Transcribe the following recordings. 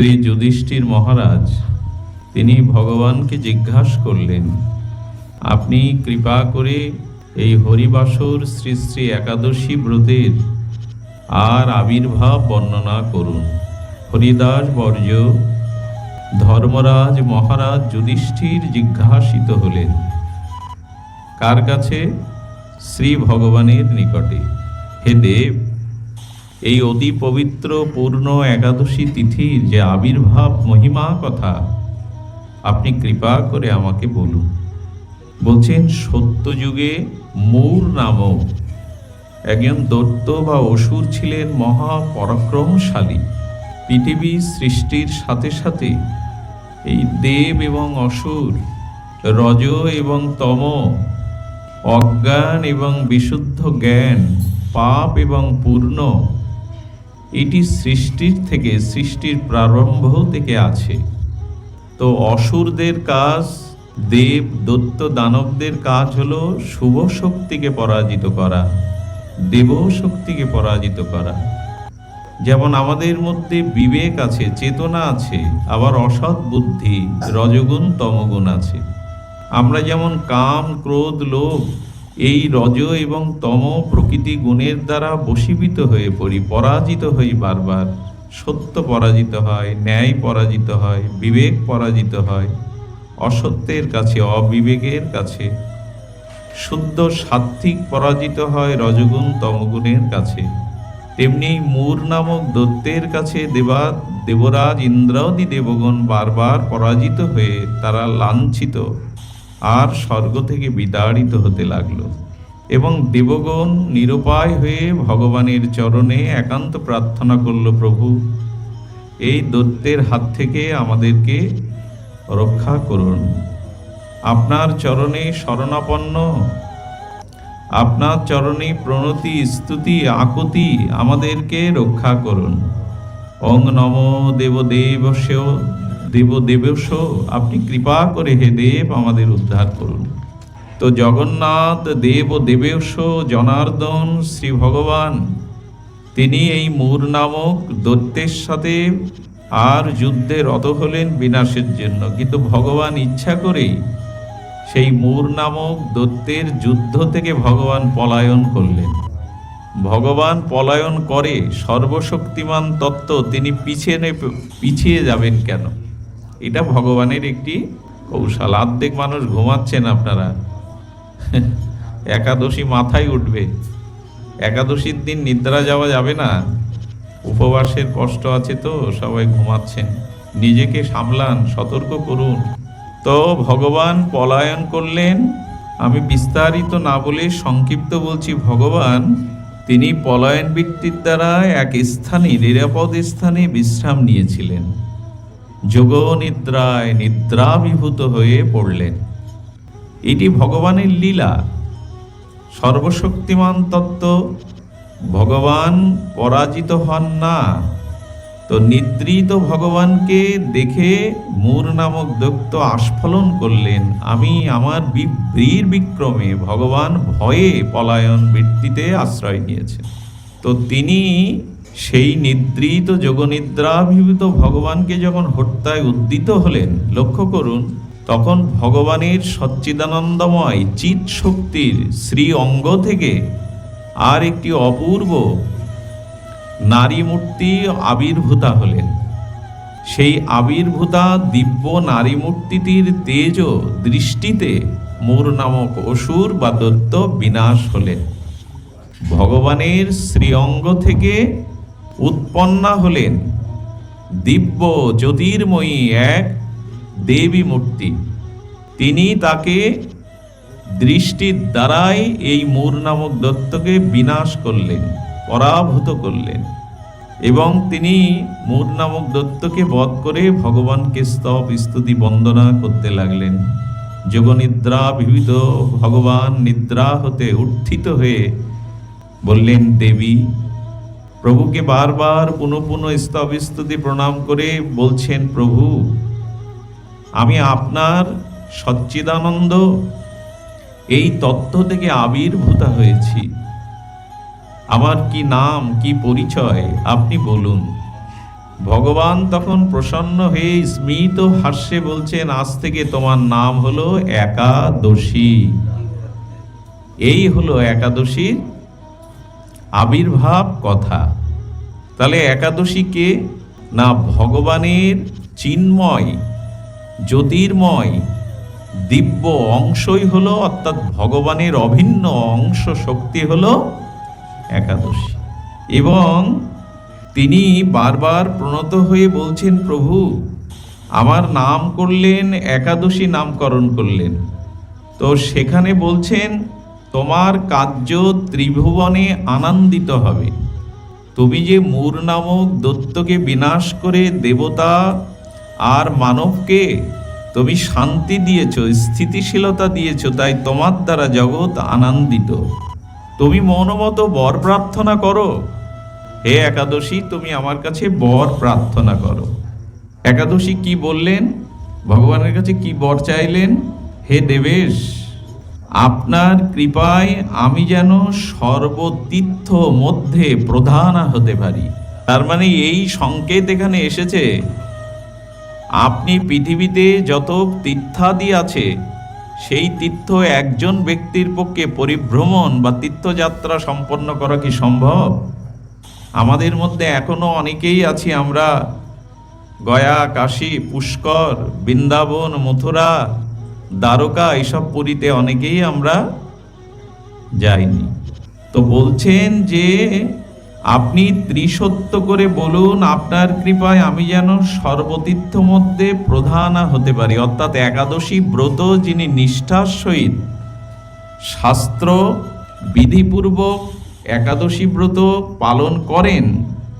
শ্রী যুধিষ্ঠির মহারাজ তিনি ভগবানকে জিজ্ঞাসা করলেন, আপনি কৃপা করে এই হরিবাসর শ্রী শ্রী একাদশী ব্রতের আর আবির্ভাব বর্ণনা করুন। হরিদাস বর্য ধর্মরাজ মহারাজ যুধিষ্ঠির জিজ্ঞাসিত হলেন, কার কাছে? শ্রী ভগবানের নিকটে। হে দেব, এই অতি পবিত্র পূর্ণ একাদশী তিথির যে আবির্ভাব মহিমা কথা আপনি কৃপা করে আমাকে বলুন। বলছেন, সত্যযুগে মূর নামক একজন দৈত্য বা অসুর ছিলেন মহা পরাক্রমশালী। পৃথিবী সৃষ্টির সাথে সাথে এই দেব এবং অসুর, রজ এবং তম, অজ্ঞান এবং বিশুদ্ধ জ্ঞান, পাপ এবং পূর্ণ, এটি সৃষ্টির প্রারম্ভ থেকে আছে। তো অসুরদের কাজ, দেব দৈত্য দানবদের কাজ হলো শুভ শক্তিকে পরাজিত করা, দেব শক্তিকে পরাজিত করা। যেমন আমাদের মধ্যে বিবেক আছে, চেতনা আছে, আবার অসৎ বুদ্ধি, রজগুণ তমগুণ আছে। আমরা যেমন কাম, ক্রোধ, লোভ, এই রজ এবং তম প্রকৃতি গুণের দ্বারা বশীভূত হয়ে পড়ি, পরাজিত হই বারবার। সত্য পরাজিত হয়, ন্যায় পরাজিত হয়, বিবেক পরাজিত হয় অসত্যের কাছে, অবিবেকের কাছে। শুদ্ধ সাত্ত্বিক পরাজিত হয় রজগুণ তমগুণের কাছে। তেমনি মূর নামক দৈত্যের কাছে দেবরাজ ইন্দ্রাদি দেবগণ বারবার পরাজিত হয়ে তারা লাঞ্ছিত আর স্বর্গ থেকে বিতাড়িত হতে লাগলো। এবং দেবগণ নিরুপায় হয়ে ভগবানের চরণে একান্ত প্রার্থনা করল, প্রভু এই দৈত্যের হাত থেকে আমাদেরকে রক্ষা করুন। আপনার চরণে শরণাপন্ন, আপনার চরণে প্রণতি, স্তুতি, আকুতি, আমাদেরকে রক্ষা করুন। ওং নমো দেবদেবশ, আপনি কৃপা করে হে দেব আমাদের উদ্ধার করুন। তো জগন্নাথ দেবদেবশ জনার্দন শ্রী ভগবান তিনি এই মূর নামক দৈত্যের সাথে আর যুদ্ধে রত হলেন বিনাশের জন্য। কিন্তু ভগবান ইচ্ছা করেই সেই মূর নামক দৈত্যের যুদ্ধ থেকে ভগবান পলায়ন করলেন। ভগবান পলায়ন করে, সর্বশক্তিমান তত্ত্ব, তিনি পিছিয়ে যাবেন কেন? এটা ভগবানের একটি কৌশল। অর্ধেক মানুষ ঘুমাচ্ছেন আপনারা, একাদশী মাথায় উঠবে, একাদশীর দিন নিদ্রা যাওয়া যাবে না, উপবাসের কষ্ট আছে, তো সবাই ঘুমাচ্ছেন। নিজেকে সামলান, সতর্ক করুন। তো ভগবান পলায়ন করলেন। আমি বিস্তারিত না বলে সংক্ষিপ্ত বলছি। ভগবান তিনি পলায়ন বৃত্তির দ্বারা এক স্থানে, নিরাপদ স্থানে বিশ্রাম নিয়েছিলেন। যোগ নিদ্রায় নিদ্রাভিভূত হয়ে পড়লেন। এটি ভগবানের লীলা, সর্বশক্তিমান তত্ত্ব। ভগবান পরাজিত হন না। তো নিদ্রিত ভগবানকে দেখে মূর নামক দৈত্য আস্ফলন করলেন। আমার বীর বিক্রমে ভগবান ভয়ে পলায়ন বৃত্তিতে আশ্রয় নিয়েছেন। তো তিনি সেই নিদ্রিত যোগনিদ্রাভিভূত ভগবানকে যখন হত্যায় উদ্যত হলেন, লক্ষ্য করুন, তখন ভগবানের সচ্চিদানন্দময় চিৎ শক্তির শ্রী অঙ্গ থেকে আর একটি অপূর্ব নারী মূর্তি আবির্ভূতা হলেন। সেই আবির্ভূতা দিব্য নারী মূর্তিটির তেজ দৃষ্টিতে মূর নামক অসুর বা দৈত্য বিনাশ হলেন। ভগবানের শ্রীঅঙ্গ থেকে উৎপন্না হলেন দিব্য জ্যোতির্ময়ী এক দেবী মূর্তি। তিনি তাকে দৃষ্টির দ্বারাই এই মূর নামক দৈত্যকে বিনাশ করলেন, পরাভূত করলেন। এবং তিনি মূর নামক দৈত্যকে বধ করে ভগবানকে স্তব স্তুতি বন্দনা করতে লাগলেন। যোগনিদ্রা বিবিধ ভগবান নিদ্রা হতে উত্থিত হয়ে বললেন, দেবী, প্রভুকে বারবার পুনঃ পুনঃ স্তব স্তুতি প্রণাম করে বলছেন, প্রভু আমি আপনার সচ্চিদানন্দ এই তত্ত্ব থেকে আবির্ভূতা হয়েছি। আমার কি নাম, কি পরিচয় আপনি বলুন। ভগবান তখন প্রসন্ন হয়ে স্মিত হাস্যে বলছেন, আজ থেকে তোমার নাম হলো একাদশী। এই হলো একাদশীর আবির্ভাব কথা। তাহলে একাদশী কে? না, ভগবানের চিন্ময় জ্যোতির্ময় দিব্য অংশই হলো, অর্থাৎ ভগবানের অভিন্ন অংশ শক্তি হলো একাদশী। এবং তিনি বারবার প্রণত হয়ে বলছেন, প্রভু আমার নাম করলেন, একাদশী নামকরণ করলেন, তো সেখানে বলছেন তোমার কার্য ত্রিভুবনে আনন্দিত হবে। তুমি যে মূর নামক দৈত্যকে বিনাশ করে দেবতা আর মানবকে তুমি শান্তি দিয়েছ, স্থিতিশীলতা দিয়েছ, তাই তোমার দ্বারা জগৎ আনন্দিত। তুমি মনোমত বর প্রার্থনা করো। হে একাদশী, তুমি আমার কাছে বর প্রার্থনা করো। একাদশী কি বললেন? ভগবানের কাছে কি বর চাইলেন? হে দেবেশ, আপনার কৃপায় আমি যেন সর্বতীর্থ মধ্যে প্রধান হতে পারি। তার মানে এই সংকেত এখানে এসেছে, আপনি পৃথিবীতে যত তীর্থাদি আছে সেই তীর্থ একজন ব্যক্তির পক্ষে পরিভ্রমণ বা তীর্থযাত্রা সম্পন্ন করা কি সম্ভব? আমাদের মধ্যে এখনো অনেকেই আছি, আমরা গয়া, কাশী, পুষ্কর, বৃন্দাবন, মথুরা, দ্বারকা এইসব পুরীতে অনেকেই আমরা যাইনি। তো বলছেন যে আপনি ত্রিসত্য করে বলুন, আপনার কৃপায় আমি যেন সর্বতীর্থ মধ্যে প্রধান হতে পারি। অর্থাৎ একাদশী ব্রত যিনি নিষ্ঠার সহিত শাস্ত্র বিধিপূর্বক একাদশী ব্রত পালন করেন,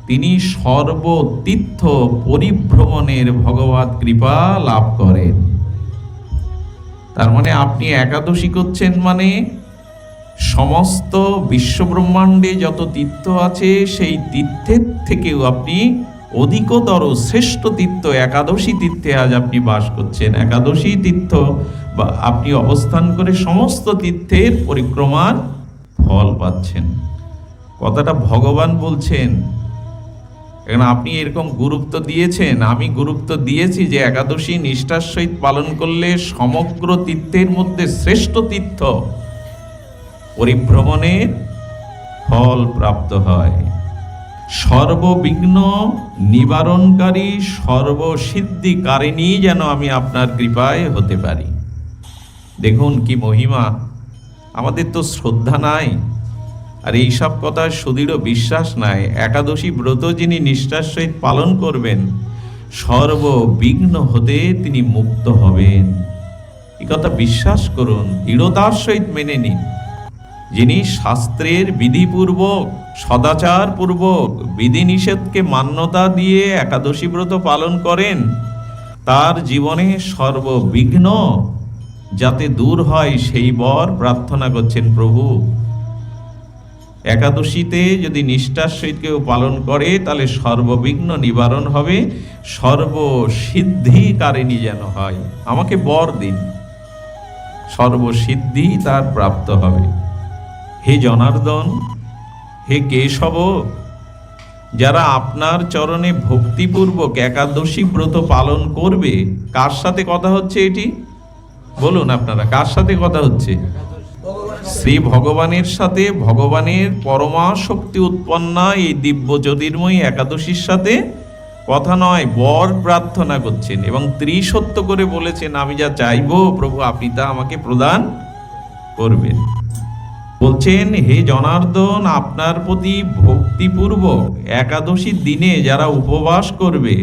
তিনি সর্বতীর্থ পরিভ্রমণের ভগবৎ কৃপা লাভ করেন। তার মানে আপনি একাদশী করছেন মানে সমস্ত বিশ্বব্রহ্মাণ্ডে যত তীর্থ আছে সেই তীর্থের থেকেও আপনি অধিকতর শ্রেষ্ঠ তীর্থ একাদশী তীর্থে আজ আপনি বাস করছেন। একাদশী তীর্থ বা আপনি অবস্থান করে সমস্ত তীর্থের পরিক্রমার ফল পাচ্ছেন। কথাটা ভগবান বলছেন। এখন আপনি এরকম গুরুত্ব দিয়েছেন, আমি গুরুত্ব দিয়েছি যে একাদশী নিষ্ঠার সহিত পালন করলে সমগ্র তীর্থের মধ্যে শ্রেষ্ঠ তীর্থ পরিভ্রমণের ফল প্রাপ্ত হয়। সর্ববিঘ্ন নিবারণকারী সর্বসিদ্ধিকারিণী যেন আমি আপনার কৃপায় হতে পারি। দেখুন কি মহিমা! আমাদের তো শ্রদ্ধা নাই, আর এইসব কথার সুদৃঢ় বিশ্বাস নাই। একাদশী ব্রত যিনি নিষ্ঠার সহিত পালন করবেন, সর্ববিঘ্ন হতে তিনি মুক্ত হবেন। এই কথা বিশ্বাস করুন, দৃঢ়তার সহিত মেনে নিন। যিনি শাস্ত্রের বিধিপূর্বক সদাচার পূর্বক বিধিনিষেধকে মান্যতা দিয়ে একাদশী ব্রত পালন করেন, তার জীবনে সর্ববিঘ্ন যাতে দূর হয় সেই বর প্রার্থনা করছেন। প্রভু, একাদশীতে যদি নিষ্ঠার সহিত কেউ পালন করে তাহলে সর্ববিঘ্ন নিবারণ হবে, সর্বসিদ্ধিকারিণী যেন হয়। আমাকে বর দিন, সর্বসিদ্ধি তার প্রাপ্ত হবে। হে জনার্দন, হে কেশব, যারা আপনার চরণে ভক্তিপূর্বক একাদশী ব্রত পালন করবে, কার সাথে কথা হচ্ছে এটি বলুন আপনারা? কার সাথে কথা হচ্ছে? শ্রী ভগবানের সাথে। ভগবানের পরমা শক্তি উৎপন্না এই দিব্য জ্যোতির্ময়ী একাদশীর সাথে কথা নয়, বর প্রার্থনা করছেন এবং ত্রিসত্য করে বলেছেন, আমি যা চাইবো প্রভু আপনি তা আমাকে প্রদান করবেন। বলছেন, হে জনার্দন, আপনার প্রতি ভক্তিপূর্বক একাদশীর দিনে যারা উপবাস করবে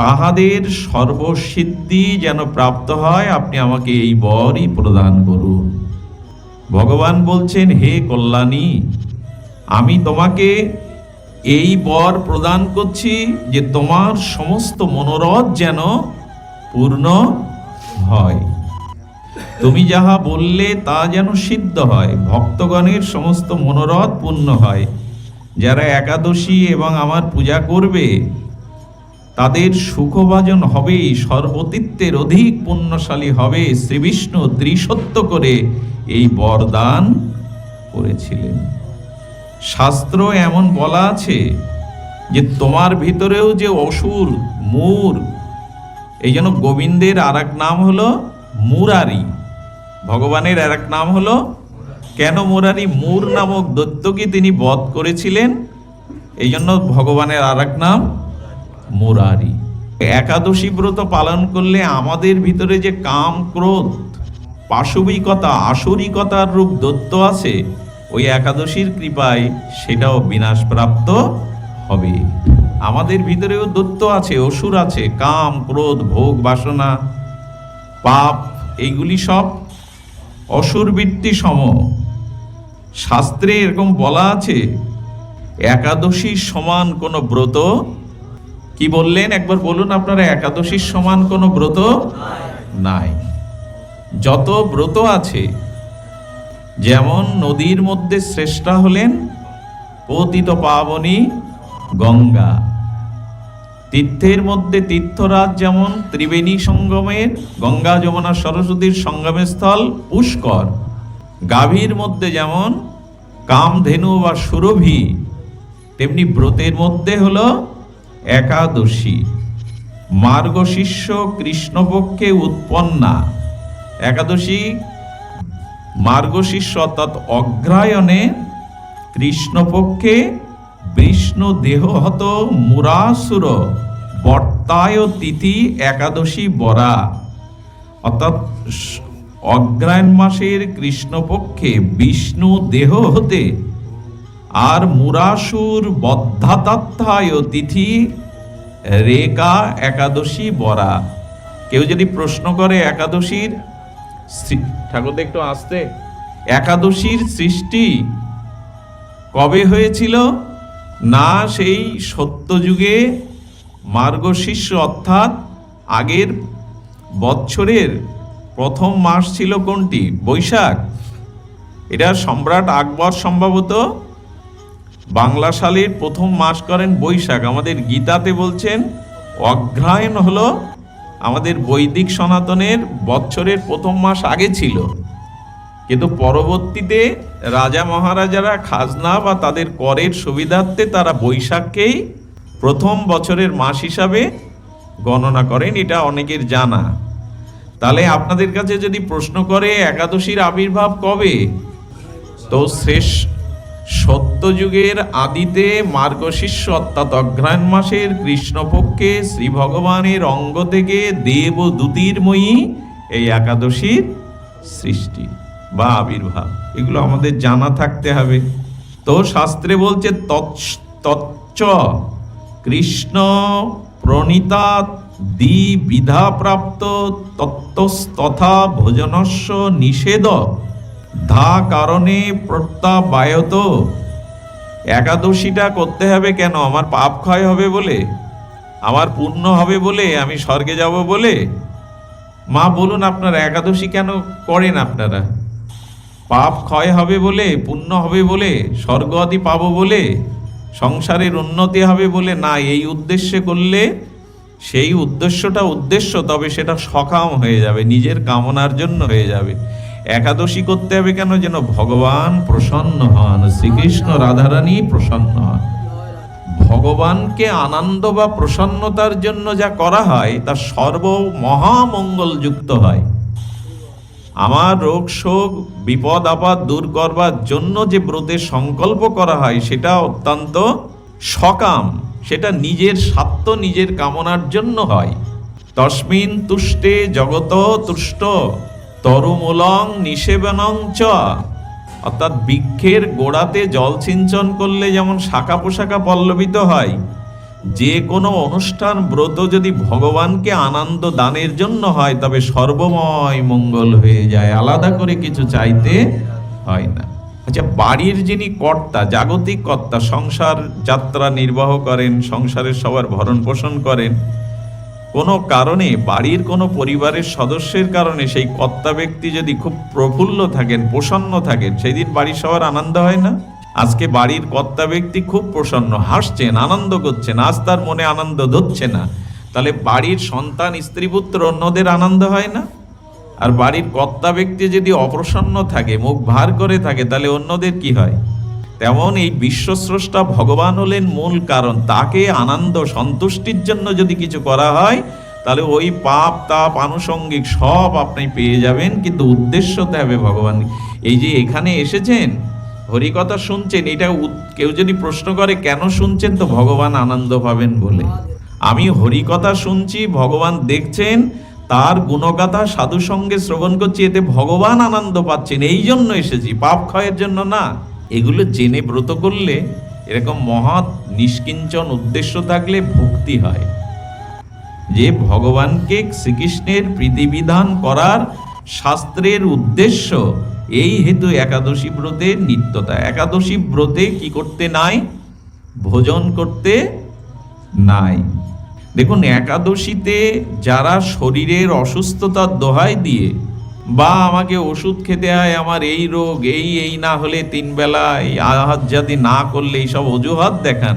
তাহাদের সর্বসিদ্ধি যেন প্রাপ্ত হয়, আপনি আমাকে এই বরই প্রদান করুন। ভগবান বলছেন, হে কল্যাণী, আমি তোমাকে এই বর প্রদান করছি যে তোমার সমস্ত মনোরথ যেন পূর্ণ হয়। তুমি যাহা বললে তা যেন সিদ্ধ হয়, ভক্তগণের সমস্ত মনোরথ পূর্ণ হয়। যারা একাদশী এবং আমার পূজা করবে তাদের সুখভাজন হবেই, সর্বতীর্থের অধিক পুণ্যশালী হবে। শ্রীবিষ্ণু ত্রিসত্য করে এই বরদান করেছিলেন। শাস্ত্র এমন বলা আছে যে তোমার ভিতরেও যে অসুর, মূর, এই জন্য গোবিন্দের আর এক নাম হলো মুরারি, ভগবানের আর এক নাম হলো কেন মুরারি? মূর নামক দৈত্যকে তিনি বধ করেছিলেন, এই জন্য ভগবানের আর এক নাম মুরারি। একাদশী ব্রত পালন করলে আমাদের ভিতরে যে কাম, ক্রোধ, পাশবিকতা, আসরিকতার রূপ দৈত্য আছে, ওই একাদশীর কৃপায় সেটাও বিনাশপ্রাপ্ত হবে। আমাদের ভিতরেও দৈত্য আছে, অসুর আছে, কাম, ক্রোধ, ভোগ, বাসনা, পাপ, এইগুলি সব অসুর বৃত্তি সম। শাস্ত্রে এরকম বলা আছে, একাদশীর সমান কোনো ব্রত, কি বললেন একবার বলুন আপনারা, একাদশীর সমান কোনো ব্রত নাই। যত ব্রত আছে, যেমন নদীর মধ্যে শ্রেষ্ঠা হলেন পতিত পাবনী গঙ্গা, তীর্থের মধ্যে তীর্থরাজ যেমন ত্রিবেণী সঙ্গমের, গঙ্গা যমুনা সরস্বতীর সঙ্গমের স্থল পুষ্কর, গাভীর মধ্যে যেমন কামধেনু বা সুরভি, তেমনি ব্রতের মধ্যে হলো একাদশী। মার্গশীর্ষ কৃষ্ণপক্ষে উৎপন্না একাদশী, মার্গশীর্ষ অর্থাৎ অগ্রায়ণে কৃষ্ণপক্ষে বিষ্ণু দেহহত মুরাসুর বর্তায় তিথি একাদশী বরা, অর্থাৎ অগ্রায়ণ মাসের কৃষ্ণপক্ষে বিষ্ণু দেহ হতে আর মুরাসুর বদ্ধাতাত্থায় তিথি রেকা একাদশী বরা। কেউ যদি প্রশ্ন করে একাদশীর, ঠাকুর একটু আসতে, একাদশীর সৃষ্টি কবে হয়েছিল? না, সেই সত্যযুগে মার্গশীর্ষ অর্থাৎ আগের বৎসরের প্রথম মাস ছিল কোনটি? বৈশাখ। এটা সম্রাট আকবর সম্ভবত বাংলা সালের প্রথম মাস করেন বৈশাখ। আমাদের গীতাতে বলছেন অগ্রহায়ণ হলো আমাদের বৈদিক সনাতনের বৎসরের প্রথম মাস আগে ছিল, কিন্তু পরবর্তীতে রাজা মহারাজারা খাজনা বা তাদের করের সুবিধার্থে তারা বৈশাখকেই প্রথম বছরের মাস হিসাবে গণনা করেন, এটা অনেকের জানা। তাহলে আপনাদের কাছে যদি প্রশ্ন করে একাদশীর আবির্ভাব কবে, তো শেষ সত্যযুগের আদিতে মার্গশীর্ষ অর্থাৎ অগ্রহায়ণ মাসের কৃষ্ণপক্ষে শ্রী ভগবানের অঙ্গ থেকে দেবদূতির্ময়ী এই একাদশীর সৃষ্টি বা আবির্ভাব, এগুলো আমাদের জানা থাকতে হবে। তো শাস্ত্রে বলছে তচ্চ কৃষ্ণ প্রণীতা দ্বিবিধা প্রাপ্ত তত্ত্বস্তথা ভোজনস্য নিষেধ ধা কারণে প্রত্যাবায়ত। একাদশীটা করতে হবে কেন? আমার পাপ ক্ষয় হবে বলে, আমার পুণ্য হবে বলে, আমি স্বর্গে যাব বলে? মা বলুন আপনারা একাদশী কেন করেন? আপনারা পাপ ক্ষয় হবে বলে, পুণ্য হবে বলে, স্বর্গ আদি পাবো বলে, সংসারের উন্নতি হবে বলে? না, এই উদ্দেশ্যে করলে সেই উদ্দেশ্যটা উদ্দেশ্য, তবে সেটা সকাম হয়ে যাবে, নিজের কামনার জন্য হয়ে যাবে। একাদশী করতে হবে কেন? যেন ভগবান প্রসন্ন হন, শ্রীকৃষ্ণ রাধারানী প্রসন্ন হন। ভগবানকে আনন্দ বা প্রসন্নতার জন্য যা করা হয় তা সর্ব মহামঙ্গল যুক্ত হয়। আমার রোগ শোক বিপদ আপদ দূর করবার জন্য যে ব্রতের সংকল্প করা হয় সেটা অত্যন্ত সকাম, সেটা নিজের স্বার্থ, নিজের কামনার জন্য হয়। তস্মিন তুষ্টে জগত তুষ্ট তরুমূলং নিষেবনং চ, অর্থাৎ বৃক্ষের গোড়াতে জল সিঞ্চন করলে যেমন শাখা পোশাখা পল্লবিত হয়, যে কোনো অনুষ্ঠান ব্রত যদি ভগবানকে আনন্দ দানের জন্য হয় তবে সর্বময় মঙ্গল হয়ে যায়, আলাদা করে কিছু চাইতে হয় না। আচ্ছা, বাড়ির যিনি কর্তা, জাগতিক কর্তা, সংসার যাত্রা নির্বাহ করেন, সংসারের সবার ভরণ পোষণ করেন, কোনো কারণে বাড়ির কোনো পরিবারের সদস্যের কারণে সেই কর্তা ব্যক্তি যদি খুব প্রফুল্ল থাকেন, প্রসন্ন থাকেন, সেই দিন বাড়ির সবার আনন্দ হয় না? আজকে বাড়ির কর্তা ব্যক্তি খুব প্রসন্ন, হাসছেন, আনন্দ করছেন, আজ তার মনে আনন্দ ধরছে না, তাহলে বাড়ির সন্তান, স্ত্রী পুত্র অন্যদের আনন্দ হয় না? আর বাড়ির কর্তা ব্যক্তি যদি অপ্রসন্ন থাকে, মুখ ভার করে থাকে, তাহলে অন্যদের কি হয়? তেমন এই বিশ্বস্রষ্টা ভগবান হলেন মূল কারণ। তাকে আনন্দ সন্তুষ্টির জন্য যদি কিছু করা হয়, তাহলে ওই পাপ তাপ আনুষঙ্গিক সব আপনি পেয়ে যাবেন, কিন্তু উদ্দেশ্যতে হবে ভগবান। এই যে এখানে এসেছেন, হরিকথা শুনছেন, এটা কেউ যদি প্রশ্ন করে কেন শুনছেন, তো ভগবান আনন্দ পাবেন বলে। আমি হরিকথা শুনছি, ভগবান দেখছেন, তার গুণগাথা সাধু সঙ্গে শ্রবণ করছি, এতে ভগবান আনন্দ পাচ্ছেন, এই জন্য এসেছি, পাপ ক্ষয়ের জন্য না। এগুলো জেনে ব্রত করলে, এরকম মহৎ নিষ্কিঞ্চন উদ্দেশ্য থাকলে ভক্তি হয়, যে ভগবানকে শ্রীকৃষ্ণের প্রীতিবিধান করার শাস্ত্রের উদ্দেশ্য। এই হেতু একাদশী ব্রতের নিত্যতা। একাদশী ব্রতে কি করতে নাই? ভোজন করতে নাই। দেখুন, একাদশীতে যারা শরীরের অসুস্থতার দোহাই দিয়ে, বা আমাকে ওষুধ খেতে হয়, আমার এই রোগ, এই না হলে 3 বেলা আহার যদি না করলে, এইসব অজুহাত দেখান,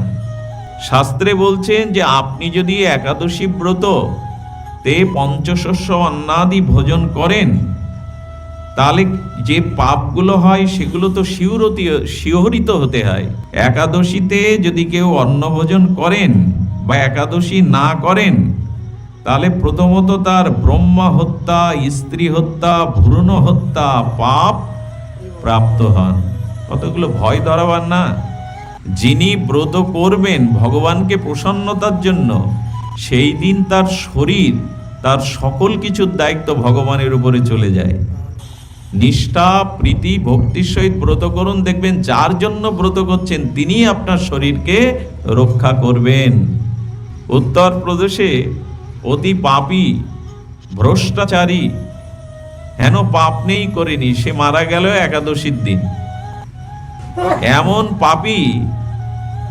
শাস্ত্রে বলছেন যে আপনি যদি একাদশী ব্রত তে পঞ্চশস্য অন্নাদি ভোজন করেন, তাহলে যে পাপগুলো হয় সেগুলো তো শিহরিত হতে হয়। একাদশীতে যদি কেউ অন্ন ভোজন করেন বা একাদশী না করেন, তাহলে প্রথমত তার ব্রহ্মা হত্যা, স্ত্রী হত্যা, ভ্রূণ হত্যা পাপ প্রাপ্ত হন। কতগুলো ভয় ধরাবার না। যিনি ব্রত করবেন ভগবানকে প্রসন্নতার জন্য, সেই দিন তার শরীর, তার সকল কিছুর দায়িত্ব ভগবানের উপরে চলে যায়। নিষ্ঠা, প্রীতি, ভক্তির সহিত ব্রত করুন, দেখবেন যার জন্য ব্রত করছেন তিনি আপনার শরীরকে রক্ষা করবেন। উত্তরপ্রদেশে অতি পাপী, ভ্রষ্টাচারী, হেন পাপ নেই করেনি, সে মারা গেল একাদশীর দিন। এমন পাপী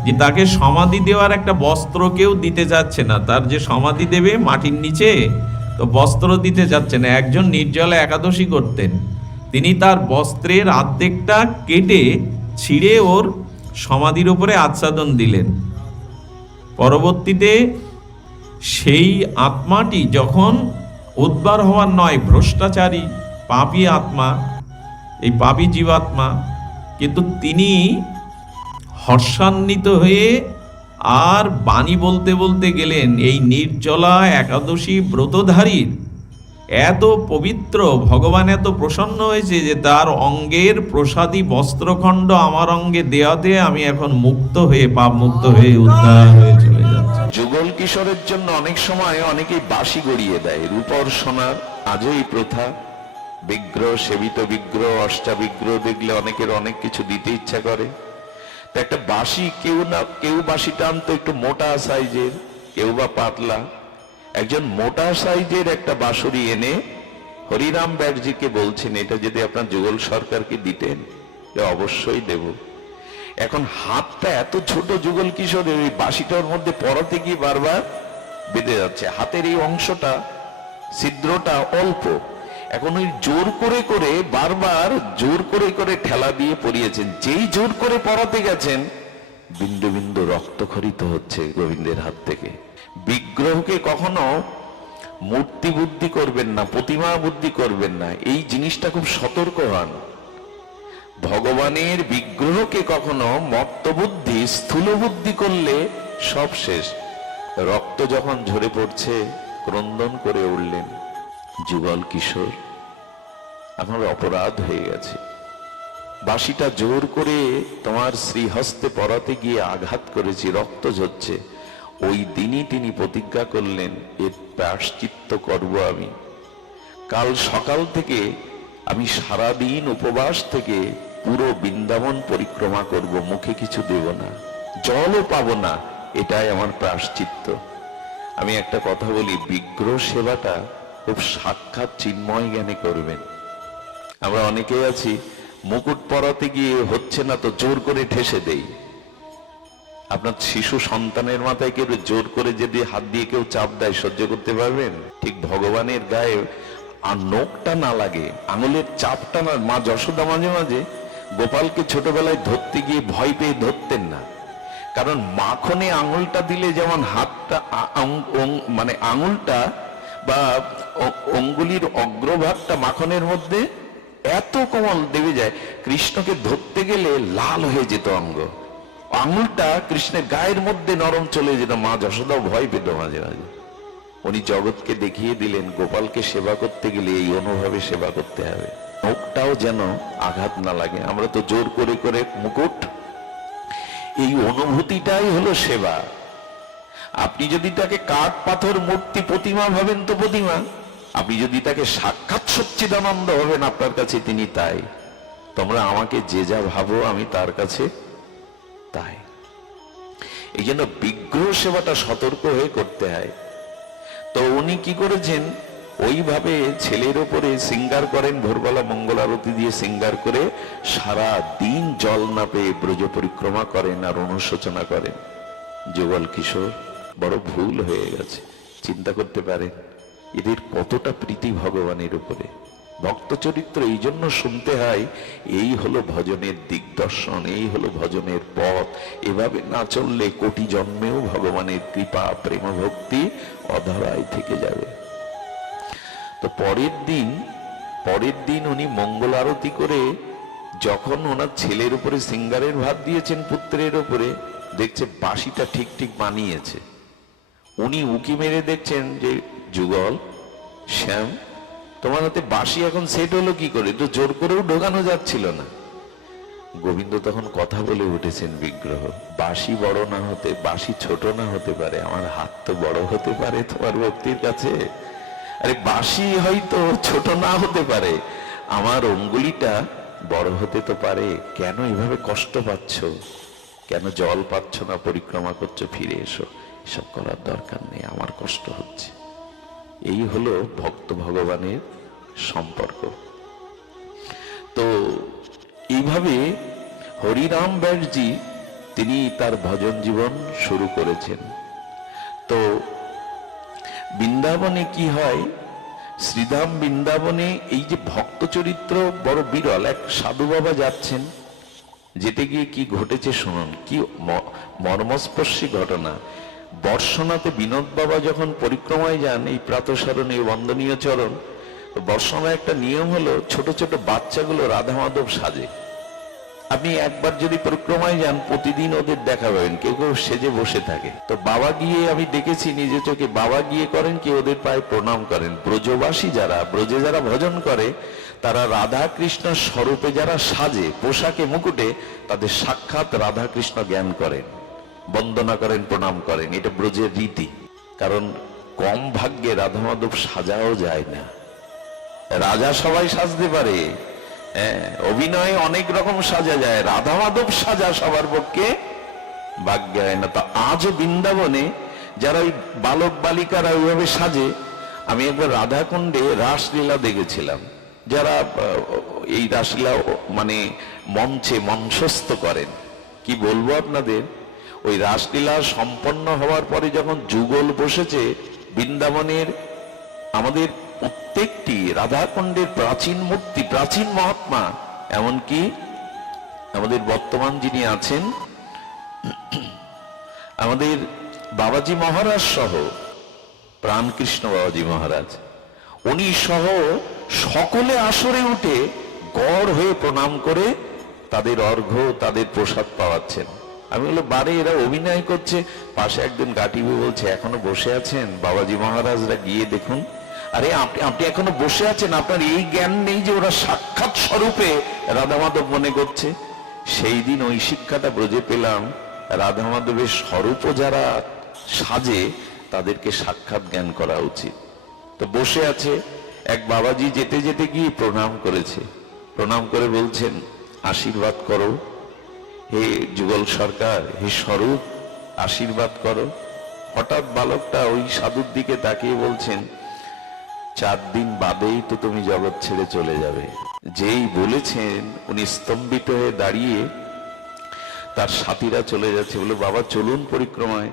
যে তাকে সমাধি দেওয়ার একটা বস্ত্র কেউ দিতে যাচ্ছে না। তার যে সমাধি দেবে মাটির নিচে, তো বস্ত্র দিতে যাচ্ছে না। একজন নির্জলা একাদশী করতেন, তিনি তার বস্ত্রের অর্ধেকটা কেটে ছিঁড়ে ওর সমাধির উপরে আচ্ছাদন দিলেন। পরবর্তীতে সেই আত্মাটি যখন উদ্ধার হওয়ার নয়, ভ্রষ্টাচারী পাপী আত্মা, এই পাপী জীবাত্মা, কিন্তু তিনি হর্ষান্বিত হয়ে আর বাণী বলতে বলতে গেলেন, এই নির্জলা একাদশী ব্রতধারীর এত পবিত্র, ভগবান এত প্রসন্ন হয়েছে যে তার অঙ্গের প্রসাদী বস্ত্রখণ্ড আমার অঙ্গে দেওয়াতে আমি এখন মুক্ত হয়ে, পাপ মুক্ত হয়ে উদ্ধার হয়ে চলে যাচ্ছে। যুগল কিশোরের জন্য অনেক সময় অনেকেই বাঁশি গড়িয়ে দেয়, রূপর সোনার আজও এই প্রথা। বিগ্রহ, সেবিত বিগ্রহ, অষ্টাবিগ্রহ দেখলে অনেকের অনেক কিছু দিতে ইচ্ছা করে। তো একটা বাঁশি, কেউ বাঁশি টানতো একটু মোটা সাইজের, কেউ বা পাতলা। একজন মোটা সাইজের একটা বাঁশুরি এনে হরিরাম ব্যাটজিকে বলছেন, এটা যদি আপনার যুগল সরকারকে দিতেন, অবশ্যই দেব। এখন হাতটা এত ছোট যুগল কিশোরের, ওই বাঁশিটার মধ্যে পরাতে গিয়ে বারবার বেঁধে যাচ্ছে। হাতের এই অংশটা, ছিদ্রটা অল্প। এখন ওই জোর করে করে, বারবার জোর করে করে ঠেলা দিয়ে পরিয়েছেন। যেই জোর করে পরাতে গেছেন, বিন্দু বিন্দু রক্তক্ষরিত হচ্ছে গোবিন্দের হাত থেকে। বিগ্রহকে কখনো মূর্তি বুদ্ধি করবেন না, প্রতিমা বুদ্ধি করবেন না, এই জিনিসটা খুব সতর্ক হন। ভগবানের বিগ্রহকে কখনো মত্ত বুদ্ধি, স্থূল বুদ্ধি করলে সব শেষ। রক্ত যখন ঝরে পড়ছে, ক্রন্দন করে উঠলেন, যুগল কিশোর আমার অপরাধ হয়ে গেছে, বাঁশিটা জোর করে তোমার শ্রীহস্তে পরাতে গিয়ে আঘাত করেছি, রক্ত ঝরছে। ওই দিনই তিনি প্রতিজ্ঞা করলেন, এর প্রায়শ্চিত্ত করব আমি। কাল সকাল থেকে আমি সারাদিন উপবাস থেকে পুরো বৃন্দাবন পরিক্রমা করব, মুখে কিছু দেব না, জলও পাবো না, এটাই আমার প্রায়শ্চিত্ত। আমি একটা কথা বলি, বিগ্রহ সেবাটা খুব সাক্ষাৎ চিন্ময় জ্ঞানে করবেন। আমরা অনেকেই আছি, মুকুট পরাতে গিয়ে হচ্ছে না তো জোর করে ঠেসে দেই। আপনার শিশু সন্তানের মাথায় কেউ জোর করে যদি হাত দিয়ে কেউ চাপ দেয়, সহ্য করতে পারবেন? ঠিক ভগবানের গায়ে আর নখটা না লাগে, আঙুলের চাপটা না। মা যশোদা মাঝে মাঝে গোপালকে ছোটবেলায় ধরতে গিয়ে ভয় পেয়ে ধরতেন না, কারণ মাখনে আঙুলটা দিলে যেমন হাতটা, মানে আঙুলটা বা অঙ্গুলির অগ্রভাগটা মাখনের মধ্যে এত কোমল দেবে যায়, কৃষ্ণকে ধরতে গেলে লাল হয়ে যেত অঙ্গ, আঙুলটা কৃষ্ণের গায়ের মধ্যে নরম চলে যেত। মা যশোদাও ভয় পেত মাঝে মাঝে। উনি জগৎকে দেখিয়ে দিলেন গোপালকে সেবা করতে গেলে এই অনুভাবে সেবা করতে হবে, মুখটাও যেন আঘাত না লাগে। আমরা তো জোর করে করে মুকুট, এই অনুভূতিটাই হলো সেবা। আপনি যদি তাকে কাঠ পাথর মূর্তি প্রতিমা ভাবেন তো প্রতিমা, আপনি যদি তাকে সাক্ষাৎ সচ্চিদানন্দ ভাবেন আপনার কাছে তিনি তাই। তোমরা আমাকে যে যা ভাবো আমি তার কাছে তাই। এই জন্য বিগ্রহ সেবাটা সতর্ক হয়ে করতে হয়। তো উনি কি করেছেন, ওইভাবে ছেলের ওপরে সিঙ্গার করেন, ভোরবেলা মঙ্গল আরতি দিয়ে সিঙ্গার করে সারা দিন জল না পেয়ে ব্রজ পরিক্রমা করেন আর অনুশোচনা করেন। যুগল কিশোর বড় ভুল হয়ে গেছে। চিন্তা করতে পারেন এদের কতটা প্রীতি ভগবানের উপরে। ভক্ত চরিত্র এই জন্য শুনতে হয়, এই হলো ভজনের দিগদর্শন, এই হলো ভজনের পথ। এভাবে না চললে কোটি জন্মেও ভগবানের কৃপা প্রেম ভক্তি অধরায় থেকে যাবে। তো পরের দিন উনি মঙ্গল আরতি করে যখন ওনার ছেলের উপরে সিঙ্গারের ভাত দিয়েছেন, পুত্রের উপরে, দেখছে বাঁশিটা ঠিক ঠিক বানিয়েছে। উনি উকি মেরে দেখছেন যে যুগল, শ্যাম, তোমার হাতে বাঁশি এখন সেট হলো কি করে? তো জোর করেও ঢোকানো যাচ্ছিল না। গোবিন্দ তখন কথা বলে উঠেছেন, বিগ্রহ, বাঁশি বড় না হতে, বাঁশি ছোট না হতে পারে, আমার হাত তো বড় হতে পারে তোমার ভক্তির কাছে। আরে বাঁশি হয়তো ছোট না হতে পারে, আমার অঙ্গুলিটা বড় হতে তো পারে। কেন এভাবে কষ্ট পাচ্ছ? কেন জল পাচ্ছ না? পরিক্রমা করছো, ফিরে এসো। এসব করার দরকার নেই, আমার কষ্ট হচ্ছে। এই হলো ভক্ত ভগবানের সম্পর্ক। তো এইভাবে হরিরাম ব্যাসজি তিনি তার ভজন জীবন শুরু করেছেন। তো বৃন্দাবনে কি হয়, শ্রীধাম বৃন্দাবনে এই যে ভক্ত চরিত্র বড় বিরল। এক সাধু বাবা যাচ্ছেন, যেতে গিয়ে কি ঘটেছে শুনুন, কি মর্মস্পর্শী ঘটনা। বর্ষনাতে বিনোদ বাবা যখন পরিক্রমায় যান, এই প্রাতঃস্মরণে বন্দনীয় চরণ, বর্ষনায় একটা নিয়ম হলো ছোট ছোট বাচ্চাগুলো রাধা মাধব সাজে। আপনি একবার যদি পরিক্রমায় যান, প্রতিদিন ওদের দেখা পাবেন, কেউ কেউ সেজে বসে থাকে। তো বাবা গিয়ে আমি দেখেছি নিজে চোখে, বাবা গিয়ে করেন কি, ওদের পায়ে প্রণাম করেন। ব্রজবাসী যারা, ব্রজে যারা ভজন করে, তারা রাধা কৃষ্ণ স্বরূপে যারা সাজে, পোশাকে মুকুটে, তাদের সাক্ষাৎ রাধা কৃষ্ণ জ্ঞান করেন, বন্দনা করেন, প্রণাম করেন। এটা ব্রজের রীতি। কারণ কম ভাগ্যে রাধা মাধব সাজাও যায় না। রাজা সবাই সাজতে পারে, অভিনয়ে অনেক রকম সাজা যায়, রাধা মাধব সাজা সবার পক্ষে ভাগ্য হয় না। তো আজও বৃন্দাবনে যারা ওই বালক বালিকারা ওইভাবে সাজে, আমি একবার রাধাকুণ্ডে রাসলীলা দেখেছিলাম। যারা এই রাসলীলা মানে মঞ্চে মঞ্চস্থ করেন, কি বলবো আপনাদের, ওই রাসলীলা সম্পন্ন হওয়ার পরে যখন যুগল বসেছে বৃন্দাবনের, আমাদের প্রত্যেকটি রাধাকুণ্ডের প্রাচীন মূর্তি, প্রাচীন মহাত্মা, এমনকি আমাদের বর্তমান যিনি আছেন আমাদের বাবাজি মহারাজ সহ, প্রাণকৃষ্ণ বাবাজি মহারাজ, উনি সহ সকলে আসরে উঠে গড় হয়ে প্রণাম করে তাদের অর্ঘ্য, তাদের প্রসাদ পাওয়াচ্ছেন। আমি বললাম, বারে এরা অভিনয় করছে। পাশে একজন গাটিবু বলছে, এখনো বসে আছেন বাবাজি মহারাজরা, গিয়ে দেখুন। আরে আপনি এখনো বসে আছেন, আপনার এই জ্ঞান নেই যে ওরা সাক্ষাৎ স্বরূপে রাধা মাধব মনে করছে। সেই দিন ওই শিক্ষাটা ব্রজে পেলাম, রাধা মাধবের স্বরূপ যারা সাজে তাদেরকে সাক্ষাৎ জ্ঞান করা উচিত। তো বসে আছে, এক বাবাজি যেতে যেতে গিয়ে প্রণাম করেছে, প্রণাম করে বলছেন, আশীর্বাদ করো হে যুগল সরকার, হে স্বরূপ, আশীর্বাদ করো। হঠাৎ বালকটা ওই সাধুর দিকে তাকিয়ে বলছেন, 4 দিন বাদেই তো তুমি জগৎ ছেড়ে চলে যাবে। যেই বলেছেন, উনি স্তম্ভিত হয়ে দাঁড়িয়ে, তার সাথীরা চলে যাচ্ছে, বলে বাবা চলুন পরিক্রমায়।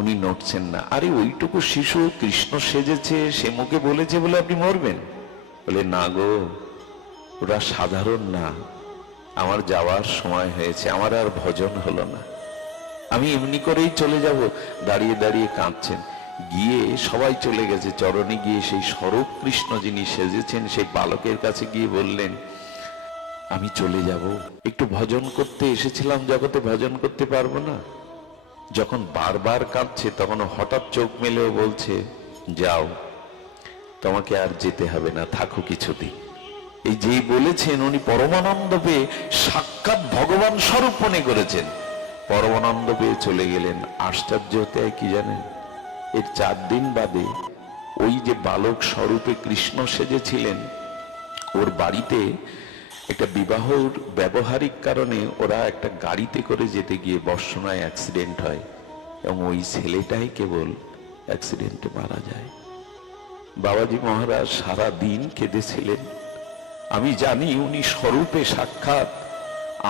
উনি নড়ছেন না। আরে ওইটুকু শিশু কৃষ্ণ সেজেছে, সে মুখে বলেছে বলে আপনি মরবেন? বলে না গো, ওরা সাধারণ না, আমার যাওয়ার সময় হয়েছে, আমার আর ভজন হলো না, আমি এমনি করেই চলে যাব। দাঁড়িয়ে দাঁড়িয়ে কাঁদছেন। গিয়ে সবাই চলে গেছে, চরণে গিয়ে সেই স্বরূপ কৃষ্ণ যিনি সেজেছেন সেই বালকের কাছে গিয়ে বললেন, আমি চলে যাব, একটু ভজন করতে এসেছিলাম জগতে, ভজন করতে পারবো না। যখন বারবার কাঁদছে তখন হঠাৎ চোখ মেলেও বলছে, যাও, তোমাকে আর যেতে হবে না, থাকো কিছুদিন। এই যেই বলেছেন উনি পরমানন্দ পেয়ে সাক্ষাৎ ভগবান স্বরূপ মনে করেছেন, পরমানন্দ পেয়ে চলে গেলেন। আশ্চর্য হতে হয় কি জানেন, এর 4 দিন বাদে ওই যে বালক স্বরূপে কৃষ্ণ সেজেছিলেন, ওর বাড়িতে একটা বিবাহর ব্যবহারিক কারণে ওরা একটা গাড়িতে করে যেতে গিয়ে বর্ষণায় অ্যাক্সিডেন্ট হয় এবং ওই ছেলেটাই কেবল অ্যাক্সিডেন্টে মারা যায়। বাবাজি মহারাজ সারা দিন কেঁদেছিলেন। আমি জানি উনি স্বরূপে সাক্ষাৎ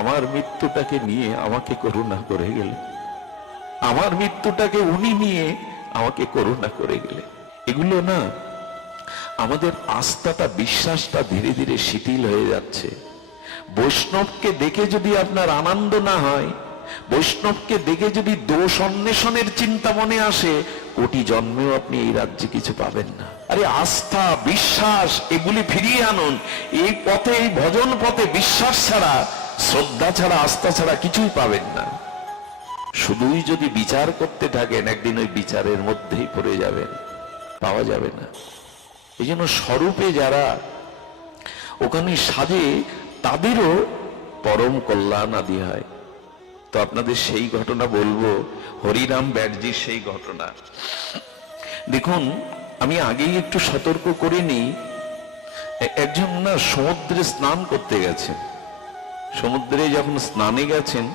আমার মৃত্যুটাকে নিয়ে আমাকে করুণা করে গেলেন, আমার মৃত্যুটাকে উনি নিয়ে আমাকে করুণা করে গেলেন। এগুলো না, আমাদের আস্থাটা, বিশ্বাসটা ধীরে ধীরে শিথিল হয়ে যাচ্ছে। বৈষ্ণবকে দেখে যদি আপনার আনন্দ না হয়, বৈষ্ণবকে দেখে যদি দোষ অন্বেষণের চিন্তা মনে আসে, কোটি জন্মেও আপনি এই রাজ্যে কিছু পাবেন না। আরে আস্থা, বিশ্বাস এগুলি ফিরিয়ে আনুন। এই পথে, এই ভজন পথে বিশ্বাস ছাড়া, শ্রদ্ধা ছাড়া, আস্থা ছাড়া কিছুই পাবেন না। শুধুই যদি বিচার করতে থাকেন, একদিন ওই বিচারের মধ্যেই পড়ে যাবেন, পাওয়া যাবে না। এই জন্য স্বরূপে যারা ওখানে সাজে তাদেরও পরম কল্যাণ আদি হয়। তো আপনাদের সেই ঘটনা বলবো, হরিরাম ব্যাটজির সেই ঘটনা। দেখুন, আমি আগেই একটু সতর্ক করে নিই, একজন না সমুদ্রে স্নান করতে গেছেন। সমুদ্রে যখন স্নানে গেছেন,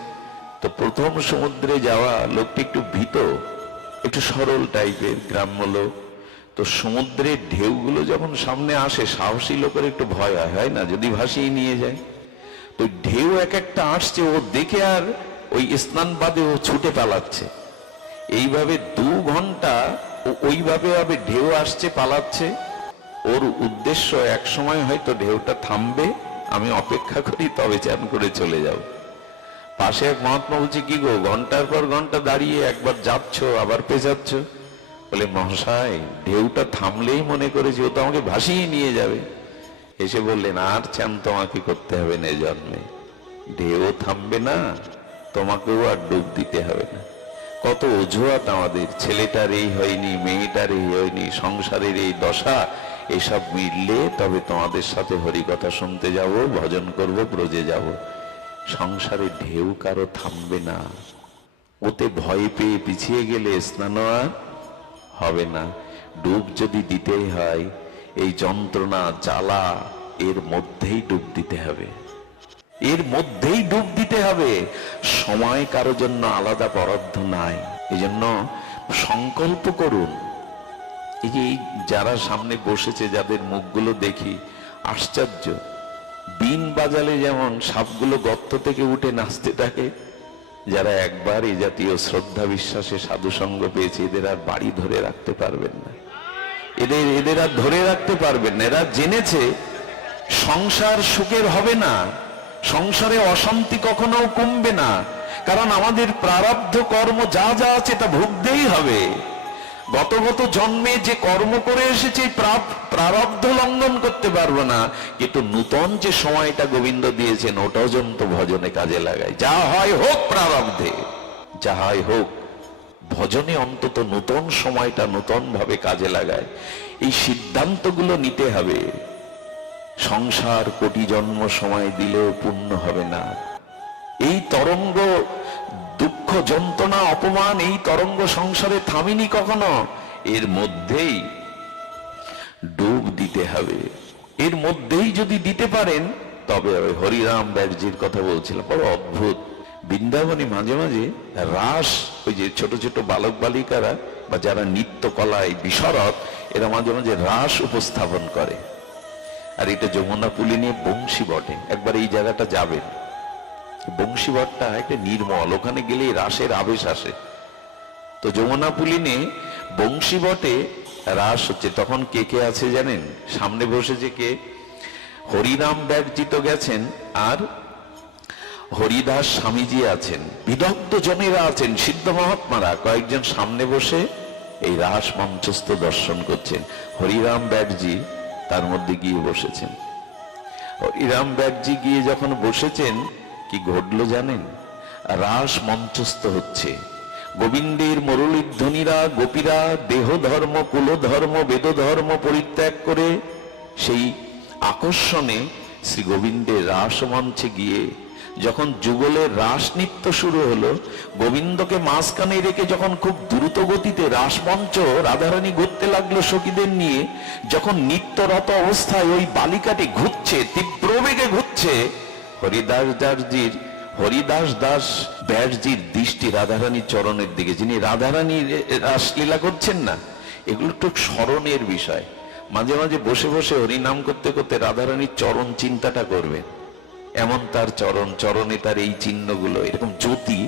তো প্রথম সমুদ্রে যাওয়া লোকটি একটু ভীত, একটু সরল টাইপের গ্রাম্য লোক। তো সমুদ্রের ঢেউগুলো যখন সামনে আসে, সাহসী লোকের একটু ভয় হয় না, যদি ভাসিয়ে নিয়ে যায়। তো ঢেউ এক একটা আসছে, ও দেখে আর ওই স্নান বাদে ও ছুটে পালাচ্ছে। এইভাবে 2 ঘন্টা ওইভাবে ঢেউ আসছে, পালাচ্ছে। ওর উদ্দেশ্য এক সময় হয়তো ঢেউটা থামবে, আমি অপেক্ষা করি, তবে চান করে চলে যাব। পাশে এক মহাত্মা বলছে, কি গো, ঘন্টার পর ঘন্টা দাঁড়িয়ে একবার যাচ্ছ আবার পেঁচাচ্ছ? বলে, মহাশয়, ঢেউটা থামলেই মনে করেছি ও তো আমাকে ভাসিয়ে নিয়ে যাবে। এসে বললেন, আর চান তোমাকে করতে হবে না, জন্মে ঢেউ থামবে না, তোমাকেও আর ডুব দিতে হবে না। কত অজুহাত আমাদের, ছেলেটার এই হয়নি, মেয়েটার এই হয়নি, সংসারের এই দশা, এসব মিললে তবে তোমাদের সাথে হরিকথা শুনতে যাব, ভজন করব, ব্রজে যাব। সংসারে ঢেউ কারো থামবে না। ওতে ভয় পেয়ে পিছিয়ে গেলে স্নান আর হবে না। ডুব যদি দিতেই হয়, এই যন্ত্রণা, জ্বালা, এর মধ্যেই ডুব দিতে হবে, এর মধ্যেই ডুব দিতে হবে। সময় কারো জন্য আলাদা বরাদ্দ নাই। এই জন্য সংকল্প করুন। এই যে যারা সামনে বসেছে, যাদের মুখগুলো দেখি, আশ্চর্য। বিন বাজালে যেমন সাপগুলো গর্ত থেকে উঠে নাচতে থাকে, যারা একবার এই জাতীয় শ্রদ্ধা বিশ্বাসে সাধু সঙ্গ পেয়েছে, এদের আর বাড়ি ধরে রাখতে পারবেন না, এদের আর ধরে রাখতে পারবেন না। এরা জেনেছে সংসার সুখের হবে না, সংসারে অশান্তি কখনো কমবে না, কারণ আমাদের প্রারব্ধ কর্ম যা যা আছে তা ভুগতেই হবে। গত জন্মে যে কর্ম করে এসেছে, প্রারব্ধ লঙ্ঘন করতে পারবো না, কিন্তু নূতন যে সময়টা গোবিন্দ দিয়েছেন, ওটাও যেন ভজনে কাজে লাগায়। যা হয় হোক প্রারব্ধে, যা হয় হোক ভজনে অন্তত নূতন সময়টা নূতন ভাবে কাজে লাগায়। এই সিদ্ধান্তগুলো নিতে হবে। সংসার কোটি জন্ম সময় দিলেও পূর্ণ হবে না। এই তরঙ্গ, দুঃখ, যন্ত্রণা, অপমান, এই তরঙ্গ সংসারে থামিনি কখনো। এর মধ্যেই ডুব দিতে হবে। এর মধ্যেই যদি দিতে পারেন তবে হবে। হরিরাম ব্যাসজির কথা বলছিলাম, বড় অদ্ভুত। বৃন্দাবনে মাঝে মাঝে রাস, ওই যে ছোট ছোট বালক বালিকারা বা যারা নৃত্য কলায় বিশরত, এরা মাঝে মাঝে রাস উপস্থাপন করে। আর এটা যমুনা পুলি নিয়ে বংশী বটে, একবার এই জায়গাটা যাবেন। বংশী বটটা একটা নির্মল, ওখানে গেলে রাসের আবেশ আসে। তো যমুনা পুলিনে বংশী বটে রাস হচ্ছে। তখন কে কে আছে জানেন? সামনে বসেছে কে? হরিরাম ব্যাসজি তো গেছেন, আর হরিদাস স্বামীজি আছেন, বিদগ্ধ জনেরা আছেন, সিদ্ধ মহাত্মারা কয়েকজন সামনে বসে এই রাস মঞ্চস্থ দর্শন করছেন। হরিরাম ব্যাটজি তার মধ্যে গিয়ে বসেছেন। হরিরাম ব্যাটজি গিয়ে যখন বসেছেন, কি ঘটলো জানেন? রাস মঞ্চস্থ হচ্ছে, গোবিন্দের মুরলীর ধ্বনিরা, গোপীরা দেহ ধর্ম, কুল ধর্ম, বেদ ধর্ম পরিত্যাগ করে সেই আকর্ষণে শ্রী গোবিন্দের রাস মঞ্চে গিয়ে যখন যুগলের রাস নৃত্য শুরু হলো, গোবিন্দকে মাঝখানে রেখে যখন খুব দ্রুত গতিতে রাসমঞ্চ রাধারানী ঘুরতে লাগলো সখীদের নিয়ে, যখন নিত্যরত অবস্থায় ওই বালিকাটি ঘুরছে, তীব্র বেগে ঘুরছে, হরিদাস দাস ব্যাসজির দৃষ্টি রাধারানীর চরণের দিকে, যিনি রাধারানীর রাসলীলা করছেন না। এগুলো একটু স্মরণের বিষয়। মাঝে মাঝে বসে বসে হরিনাম করতে করতে রাধারানীর চরণ চিন্তাটা করবেন। এমন তার চরণে তার এই চিহ্নগুলো, এরকম জ্যোতি,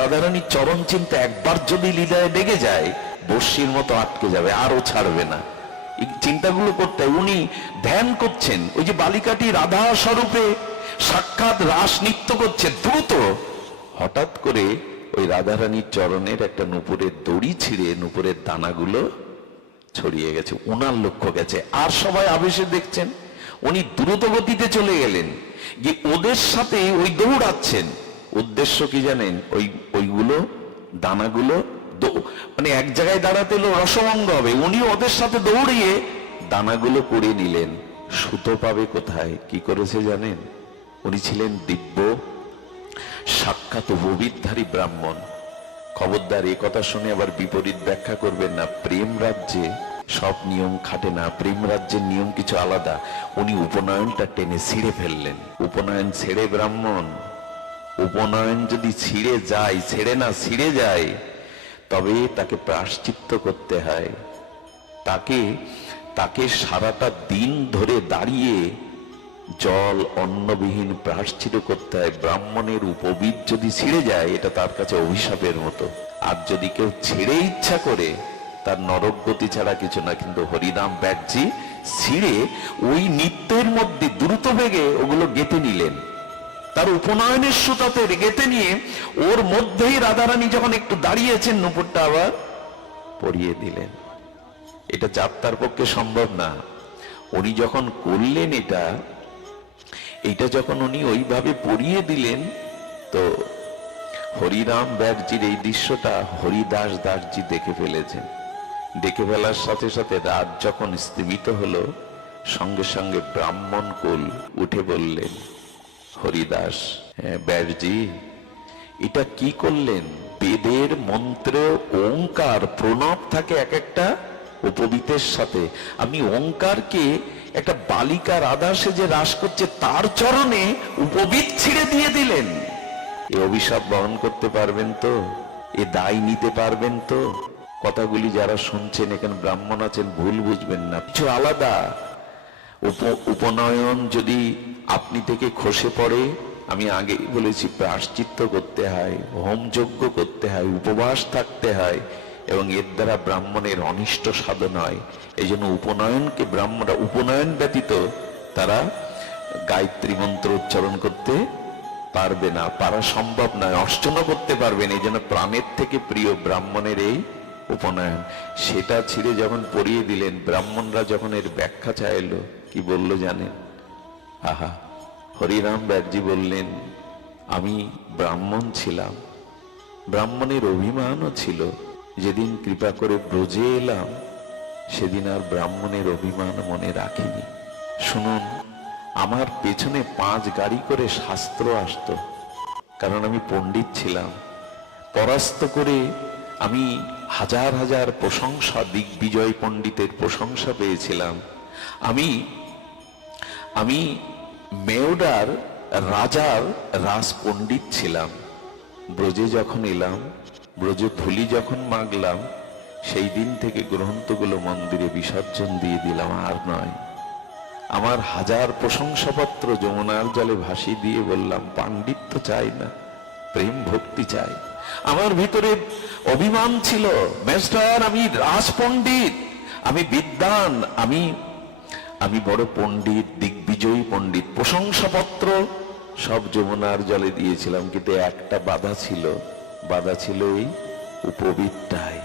রাধারানীর চরণ চিন্তা একবার যদি হৃদয়ে লেগে যায়, বর্ষির মতো আটকে যাবে, আরো ছাড়বে না। এই চিন্তাগুলো করতে উনি ধ্যান করছেন। ওই যে বালিকাটি রাধা স্বরূপে সাক্ষাৎ রাস নৃত্য করছে দ্রুত, হঠাৎ করে ওই রাধারানীর চরণের একটা নূপুরের দড়ি ছিঁড়ে নূপুরের দানাগুলো ছড়িয়ে গেছে, ওনার লক্ষ্য গেছে। আর সবাই আবেশে দেখছেন, উনি দ্রুত গতিতে চলে গেলেন, যে ওদের সাথে ওই দৌড়াচ্ছেন। উদ্দেশ্য কি জানেন? ওইগুলো দানাগুলো মানে এক জায়গায় দাঁড়াতে এলো, রসভঙ্গ হবে, উনি ওদের সাথে দৌড়িয়ে দানাগুলো করে নিলেন। সুতো পাবে কোথায়? কি করেছে জানেন? উনি ছিলেন দিব্য সাক্ষাৎ উপবিদধারী ব্রাহ্মণ। খবরদার, এ কথা শুনে আবার বিপরীত ব্যাখ্যা করবেন না। প্রেম রাজ্যে সব নিয়ম খাটে না, প্রেম রাজ্যের নিয়ম কিছু আলাদা। উনি উপনয়নটা টেনে ছিঁড়ে ফেললেন। উপনয়ন ছেড়ে ব্রাহ্মণ, উপনয়ন যদি ছিঁড়ে যায়, ছেড়ে না ছিঁড়ে যায়, তবে তাকে প্রায়শ্চিত্ত করতে হয়। তাকে সারাটা দিন ধরে দাঁড়িয়ে জল অন্নবিহীন প্রায়শ্চিত্ত করতে হয়। ব্রাহ্মণের উপবিদ যদি ছিঁড়ে যায়, এটা তার কাছে অভিশাপের মতো। আর যদি কেউ ছেড়ে ইচ্ছা করে, তার নরক গতি ছাড়া কিছু না। কিন্তু হরিনাম ব্যাটজি ছিঁড়ে ওই নিত্যের মধ্যে দ্রুত বেগে ওগুলো গেঁথে নিলেন। তার উপনয়নের সুতাতে গেঁথে নিয়ে ওর মধ্যেই রাধারানী যখন একটু দাঁড়িয়েছেন, নুপুরটা আবার পরিয়ে দিলেন। এটা যাত্রার পক্ষে সম্ভব না। উনি যখন করলেন এটা যখন উনি ওইভাবে পরিয়ে দিলেন, তো হরিরাম ব্যাটজির এই দৃশ্যটা হরিদাস দাসজি দেখে ফেলেছেন। দেখে ফেলার সাথে সাথে রাত যখন স্থিমিত হলো, সঙ্গে সঙ্গে ব্রাহ্মণ কুল উঠে বললেন, হরিদাস ব্যাটজি, এটা কি করলেন? বেদের মন্ত্র ওঙ্কার প্রণব থাকে এক একটা উপবিতের সাথে, আপনি ওঙ্কারকে একটা বালিকা রাধা সেজে রাস করছে তার চরণে উপবিত ছিঁড়ে দিয়ে দিলেন। এ অভিশাপ বহন করতে পারবেন তো? এ দায় নিতে পারবেন তো? কথাগুলি যারা শুনছেন, এখানে ব্রাহ্মণ আছেন, ভুল বুঝবেন না, কিছু আলাদা। উপনয়ন যদি আপনি থেকে খসে পড়ে, আমি আগেই বলেছি, প্রায়শ্চিত্ত করতে হয়, হোমযজ্ঞ করতে হয়, উপবাস থাকতে হয়, এবং এর দ্বারা ব্রাহ্মণের অনিষ্ট সাধন হয়। এই জন্য উপনয়নকে ব্রাহ্মণরা, উপনয়ন ব্যতীত তারা গায়ত্রী মন্ত্র উচ্চারণ করতে পারবে না, পারা সম্ভব নয়, অর্চনা করতে পারবেন। এই জন্য প্রাণের থেকে প্রিয় ব্রাহ্মণের এই উপনয়ন। সেটা ছিঁড়ে যখন পরিয়ে দিলেন, ব্রাহ্মণরা যখন এর ব্যাখ্যা চাইল, কি বলল জানেন? আহা, হরিরাম ব্যাটজি বললেন, আমি ব্রাহ্মণ ছিলাম, ব্রাহ্মণের অভিমানও ছিল। যেদিন কৃপা করে ব্রজে এলাম, সেদিন আর ব্রাহ্মণের অভিমান মনে রাখিনি। শুনুন, আমার পেছনে 5 গাড়ি করে শাস্ত্র আসতো, কারণ আমি পণ্ডিত ছিলাম। পরাস্ত করে আমি হাজার হাজার প্রশংসা, দিগ্বিজয় পণ্ডিতের প্রশংসা পেয়েছিলাম। আমি মেওডার রাজার রাজ পণ্ডিত ছিলাম। ব্রজে যখন এলাম, ব্রজে ধুলি যখন মাগলাম, সেই দিন থেকে গ্রন্থগুলো মন্দিরে বিসর্জন দিয়ে দিলাম, আর নয়। আমার হাজার প্রশংসাপত্র যমুনার জলে ভাসিয়ে দিয়ে বললাম, পাণ্ডিত্য চাই না, প্রেম ভক্তি চাই। আমার ভিতরে অভিমান ছিল, মাস্টার আমি রাজপণ্ডিত, আমি বিদ্বান, আমি বড় পণ্ডিত, দিগ্বিজয়ী পণ্ডিত। প্রশংসাপত্র সব যমুনার জলে দিয়েছিলাম, কিন্তু একটা বাধা ছিল এই উপবিদটাই।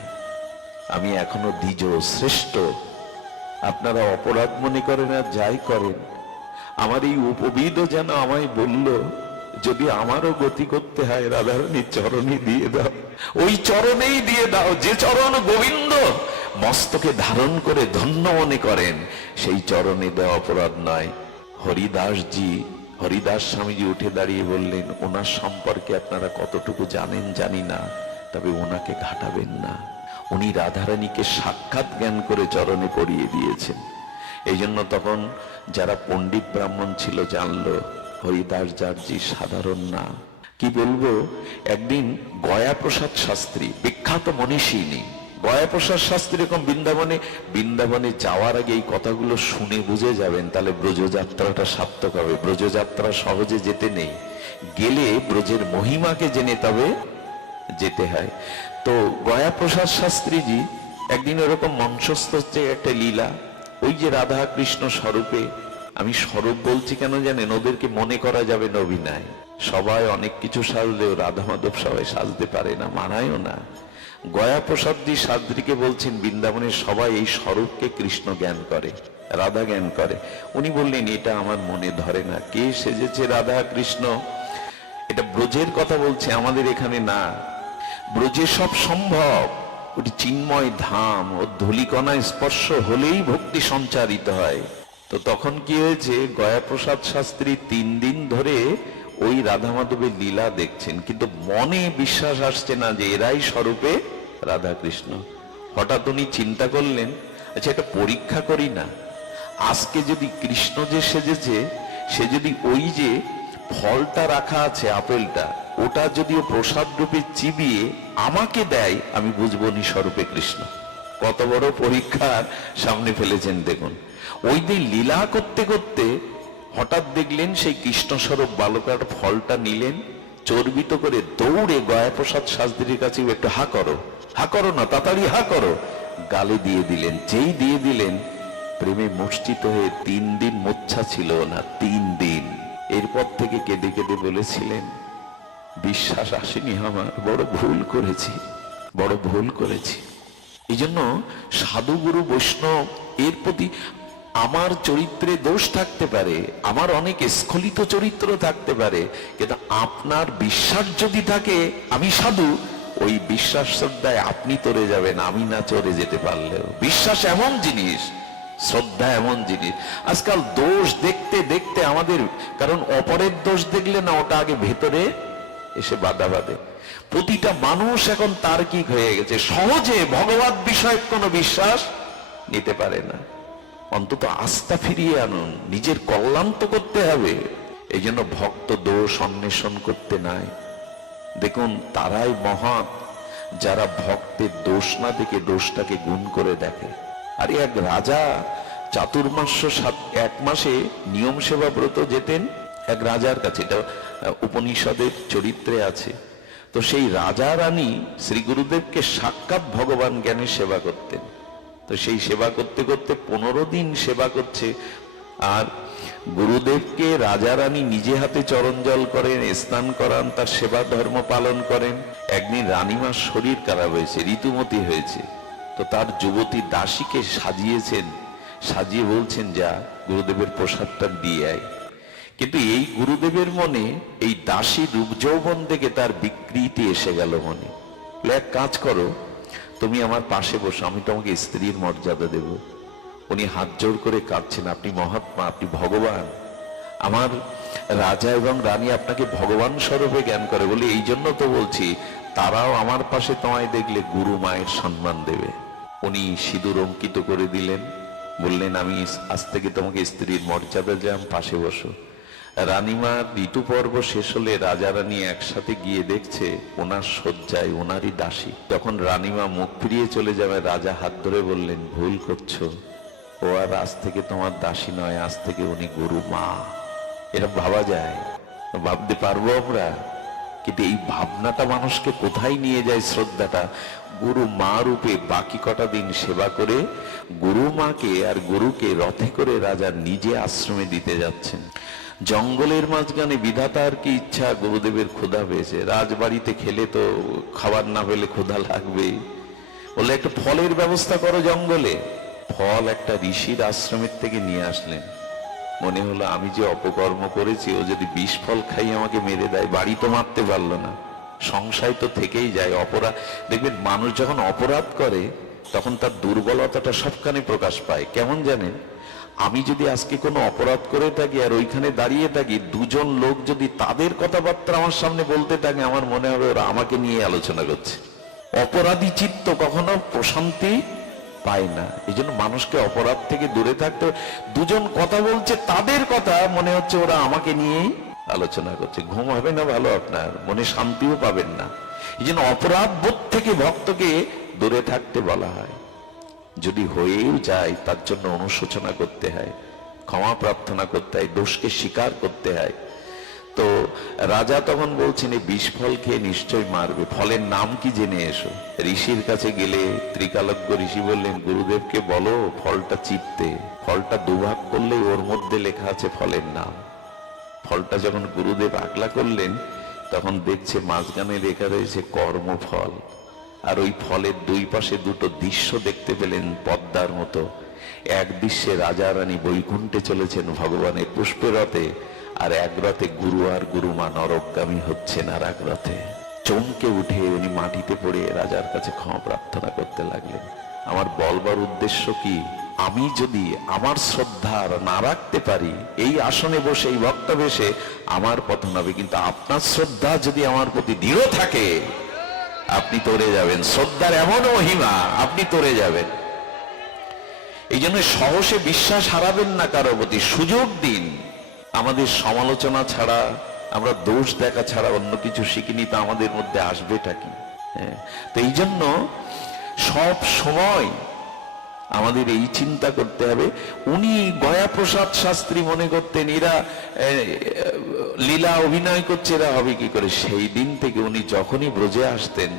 আমি এখনো দ্বিজ শ্রেষ্ঠ। আপনারা অপরাধ মনে করেন আর যাই করেন, আমার এই উপবিদও যেন আমায় বলল, যদি আমারও গতি করতে হয় রাধারানীর চরণে দিয়ে দাও, ওই চরণেই দিয়ে দাও যে চরণ গোবিন্দ মস্তকে ধারণ করে ধন্য মনে করেন, সেই চরণে দেওয়া অপরাধ নয়। হরিদাস স্বামীজি উঠে দাঁড়িয়ে বললেন, ওনার সম্পর্কে আপনারা কতটুকু জানেন জানি না, তবে ওনাকে ঘাটাবেন না। উনি রাধারানীকে সাক্ষাৎ জ্ঞান করে চরণে পড়িয়ে দিয়েছেন। এই জন্য তখন যারা পণ্ডিত ব্রাহ্মণ ছিল জানলো হরিদাস জার্জি সাধারণ না। কি বলবো, একদিন গয়াপ্রসাদ শাস্ত্রী, বিখ্যাত মনীষী, গয়াপ্রসাদ শাস্ত্রী এরকম বৃন্দাবনে যাওয়ার আগে এই কথাগুলো শুনে বুঝে যাবেন, তাহলে ব্রজযাত্রাটা সার্থক হবে। ব্রজযাত্রা সহজে যেতে নেই, গেলে ব্রজের মহিমাকে জেনে তবে যেতে হয়। তো গয়াপ্রসাদ শাস্ত্রীজি একদিন এরকম মঞ্চস্থ হচ্ছে একটা লীলা, ওই যে রাধা কৃষ্ণ স্বরূপে, আমি স্বরূপ বলছি কেন জানেন, ওদেরকে মনে করা যাবে না অভিনয়। সবাই অনেক কিছু সাজলেও রাধা মাধব সবাই সাজতে পারে না, মানায়ও না। গয়াপ্রসাদজি শাস্ত্রীকে বলছেন, বৃন্দাবনের সবাই এই স্বরূপকে কৃষ্ণ জ্ঞান করে, রাধা জ্ঞান করে। উনি বললেন, এটা আমার মনে ধরে না, কে সেজেছে রাধা কৃষ্ণ, এটা ব্রজের কথা বলছে, আমাদের এখানে না। ব্রজে সব সম্ভব, ওটি চিন্ময় ধাম, ও ধূলিকণা স্পর্শ হলেই ভক্তি সঞ্চারিত হয়। তো তখন কি হয়েছে, গয়াপ্রসাদ শাস্ত্রী 3 দিন ধরে ওই রাধা মাধবের লীলা দেখছেন, কিন্তু মনে বিশ্বাস আসছে না যে এরাই স্বরূপে রাধা কৃষ্ণ। হঠাৎ উনি চিন্তা করলেন, আচ্ছা এটা পরীক্ষা করি না, আজকে যদি কৃষ্ণ যে সেজেছে, সে যদি ওই যে ফলটা রাখা আছে আপেলটা, ওটা যদি ও প্রসাদ রূপে চিবিয়ে আমাকে দেয়, আমি বুঝবো নি স্বরূপে কৃষ্ণ। কত বড় পরীক্ষার সামনে ফেলেছেন দেখুন। ওই দিন লীলা করতে করতে হঠাৎ দেখলেন সেই কৃষ্ণ স্বরূপ বালকার ফলটা নিলেন, চর্বিত করে দৌড়ে গয়াপ্রসাদ শাস্ত্রীর কাছে, একটু হা করো না, তাড়াতাড়ি হা করো, গালে দিয়ে দিলেন। যেই দিয়ে দিলেন, প্রেমে মূর্ছিত হয়ে 3 দিন মোচ্ছা ছিল না, 3 দিন। এরপর থেকে কেঁদে কেঁদে বলেছিলেন, বিশ্বাস আসেনি আমার, বড় ভুল করেছি। এই জন্য সাধু গুরু বৈষ্ণব এর প্রতি আমার চরিত্রে দোষ থাকতে পারে, আমার অনেক স্খলিত চরিত্র থাকতে পারে, কিন্তু আপনার বিশ্বাস যদি থাকে আমি সাধু, ওই বিশ্বাস শ্রদ্ধায় আপনি তরে যাবেন, আমি না চড়ে যেতে পারলেও। বিশ্বাস এমন জিনিস, শ্রদ্ধা এমন জিনিস। আজকাল দোষ দেখতে দেখতে আমাদের, কারণ অপরের দোষ দেখলে না, ওটা আগে ভেতরে এসে বাধা বাঁধে। প্রতিটা মানুষ এখন তার্কিক হয়ে গেছে, সহজে ভগবত বিষয়ক কোনো বিশ্বাস নিতে পারে না। অন্তত আস্থা ফিরিয়ে আনুন, নিজের কল্যাণ তো করতে হবে। এই জন্য ভক্ত দোষ অন্বেষণ করতে নাই। দেখুন, তারাই মহান যারা ভক্তের দোষ না দেখে দোষটাকে গুণ করে দেখে। আর এক রাজা চাতুর্মাস্য 1 মাসে নিয়ম সেবা ব্রত যেতেন এক রাজার কাছে, এটা উপনিষদের চরিত্রে আছে। তো সেই রাজা রানী শ্রী গুরুদেবকে সাক্ষাৎ ভগবান জ্ঞানের সেবা করতেন। তো সেই সেবা করতে করতে 15 দিন সেবা করছে, আর গুরুদেবকে রাজা রানী নিজে হাতে চরণ জল করেন, স্নান করান, তার সেবা ধর্ম পালন করেন। একদিন রানীমার শরীর খারাপ হয়েছে, ঋতুমতী হয়েছে। তো তার যুবতী দাসীকে সাজিয়েছেন, সাজিয়ে বলছেন, যা গুরুদেবের প্রসাদটা দিয়ে আয়। কিন্তু এই গুরুদেবের মনে এই দাসী রূপ যৌবন দেখে তার বিকৃতি এসে গেল মনে। এক কাজ করো, তুমি আমার পাশে বসো, আমি তোমাকে স্ত্রীর মর্যাদা দেব। উনি হাত জোড় করে কাঁদছেন, আপনি মহাত্মা, আপনি ভগবান, আমার রাজা এবং রানী আপনাকে ভগবান স্বরূপে জ্ঞান করে বলে, এই জন্য তো বলছি তারাও আমার পাশে তোমায় দেখলে গুরু মায়ের সম্মান দেবে। উনি সিঁদুর অঙ্কিত করে দিলেন, বললেন, আমি আজ থেকে তোমাকে স্ত্রীর মর্যাদা দিলাম, পাশে বসো। রানীমার ঋতু পর্ব শেষ হলে রাজা রানী একসাথে গিয়ে দেখছে ওনার শয্যায় ওনারই দাসী। যখন রানীমা মুখ ফিরিয়ে চলে যাবে, রাজা হাত ধরে বললেন, ভুল করছো, ও আর আজ থেকে তোমার দাসী নয়, আজ থেকে উনি গুরু মা। এটা ভাবা যায়? ভাবতে পারবো আমরা? কিন্তু এই ভাবনাটা মানুষকে কোথায় নিয়ে যায়? শ্রদ্ধাটা গুরু মা রূপে বাকি কটা দিন সেবা করে গুরু মাকে আর গুরুকে রথে করে রাজা নিজে আশ্রমে দিতে যাচ্ছেন। জঙ্গলের মাঝখানে বিধাতার কি ইচ্ছা, গুরুদেবের ক্ষুধা পেয়েছে। রাজবাড়িতে খেলে তো খাবার না পেলে ক্ষুধা লাগবেই। বললে একটু ফলের ব্যবস্থা করো জঙ্গলে। ফল একটা ঋষির আশ্রমের থেকে নিয়ে আসলেন। মনে হলো আমি যে অপকর্ম করেছি, ও যদি বিষ ফল খাই আমাকে মেরে দেয়, বাড়ি তো মারতে পারলো না, সংশয় তো থেকেই যায়। অপরাধ, দেখবেন মানুষ যখন অপরাধ করে তখন তার দুর্বলতাটা সবখানে প্রকাশ পায়। কেমন জানেন, আমি যদি আজকে কোনো অপরাধ করে থাকি আর ওইখানে দাঁড়িয়ে থাকি, দুজন লোক যদি তাদের কথাবার্তা আমার সামনে বলতে থাকে, আমার মনে হবে ওরা আমাকে নিয়ে আলোচনা করছে। অপরাধী চিত্ত কখনো প্রশান্তি পায় না। এই জন্য মানুষকে অপরাধ থেকে দূরে থাকতে, দুজন কথা বলছে তাদের কথা মনে হচ্ছে ওরা আমাকে নিয়েই আলোচনা করছে। ঘুম হবে না ভালো, আপনার মনে শান্তিও পাবেন না। এই জন্য অপরাধ বোধ থেকে ভক্তকে দূরে থাকতে বলা হয়। যদি হয়েও যায় তার জন্য অনুশোচনা করতে হয়, ক্ষমা প্রার্থনা করতে হয়, দোষকে স্বীকার করতে হয়। তো রাজা তখন বলছেন এই বিষ ফল খেয়ে নিশ্চয় মারবে, ফলের নাম কি জেনে এসো। ঋষির কাছে গেলে ত্রিকালজ্ঞ ঋষি বললেন, গুরুদেবকে বলো ফলটা চিপতে, ফলটা দুভাগ করলে ওর মধ্যে লেখা আছে ফলের নাম। ফলটা যখন গুরুদেব আগলা করলেন তখন দেখছে মাঝখানে লেখা রয়েছে কর্মফল। আর ওই ফলের দুই পাশে দুটো দৃশ্য দেখতে পেলেন পদ্মার মতো। এক দৃশ্যে রাজা রানী বৈকুণ্ঠে চলেছেন ভগবানের পুষ্পরথে, আর এক রথে গুরু আর গুরুমা নরকগামী হচ্ছেন আর এক রথে। চমকে উঠে উনি মাটিতে পড়ে রাজার কাছে ক্ষমা প্রার্থনা করতে লাগলেন। আমার বলবার উদ্দেশ্য কি, আমি যদি আমার শ্রদ্ধা না রাখতে পারি, এই আসনে বসে এই বক্তব্যে আমার পতন হবে, কিন্তু আপনার শ্রদ্ধা যদি আমার প্রতি দৃঢ় থাকে আপনি তরে যাবেন। শ্রদ্ধার এমন মহিমা, আপনি তরে যাবেন। এই জন্য সহসে বিশ্বাস হারাবেন না কারো প্রতি, সুযোগ দিন। আমাদের সমালোচনা ছাড়া, আমরা দোষ দেখা ছাড়া অন্য কিছু শিখিনি, তা আমাদের মধ্যে আসবেটা কি? তো এই জন্য সব সময় আমাদের এই চিন্তা করতে হবে। উনি গয়াপ্রসাদ শাস্ত্রী মনে করতেন এরা লীলা অভিনয় করছে, এরা হবে কি করে। সেই দিন থেকে উনি যখনই ব্রজে আসতেন,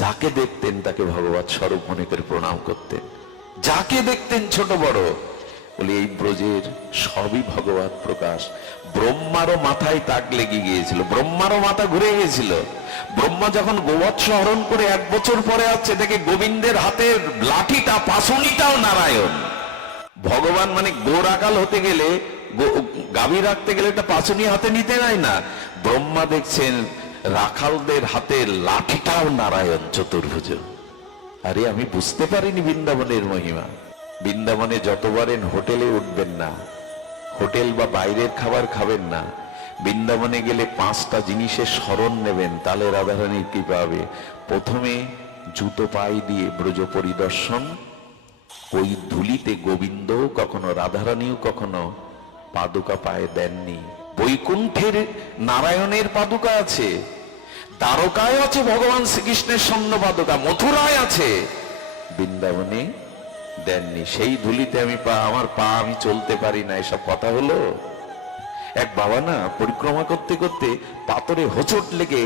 যাকে দেখতেন তাকে ভগবৎ স্বরূপ মনে করে প্রণাম করতেন। যাকে দেখতেন ছোট বড়, বলে এই ব্রজের সবই ভগবৎ প্রকাশ। ব্রহ্মারও মাথায় তাক লেগে গিয়েছিল, ব্রহ্মারও মাথা ঘুরে গিয়েছিল। ব্রহ্মা যখন গোবৎস হরণ করে 1 বছর পরে আসছে, দেখে গোবিন্দের হাতের লাঠিটা, পাশুনিটাও নারায়ণ। ভগবান মানে গোরাকাল হতে গেলে, গাভী রাখতে গেলে একটা পাশুনি হাতে নিতে নাই না। ব্রহ্মা দেখছেন রাখালদের হাতের লাঠিটাও নারায়ণ চতুর্ভুজ। আরে আমি বুঝতে পারিনি বৃন্দাবনের মহিমা। বৃন্দাবনে যতবারেন হোটেলে উঠবেন না, হোটেল বা বাইরের খাবার খাবেন না। বৃন্দাবনে গেলে 5টা জিনিসের স্মরণ নেবেন, তাহলে রাধারানীর কৃপা হবে। প্রথমে জুতো পায়ে দিয়ে ব্রজ পরিদর্শন। ওই ধুলিতে গোবিন্দ কখনো, রাধারানীও কখনো পাদুকা পায়ে দেননি। বৈকুণ্ঠের নারায়ণের পাদুকা আছে, দ্বারকায় আছে ভগবান শ্রীকৃষ্ণের স্বর্ণ পাদুকা, মথুরায় আছে, বৃন্দাবনে দেননি। সেই ধুলিতে আমি আমার পা আমি চলতে পারি না, এসব কথা হলো। এক বাবা না পরিক্রমা করতে করতে পাথরে হোঁচট লেগে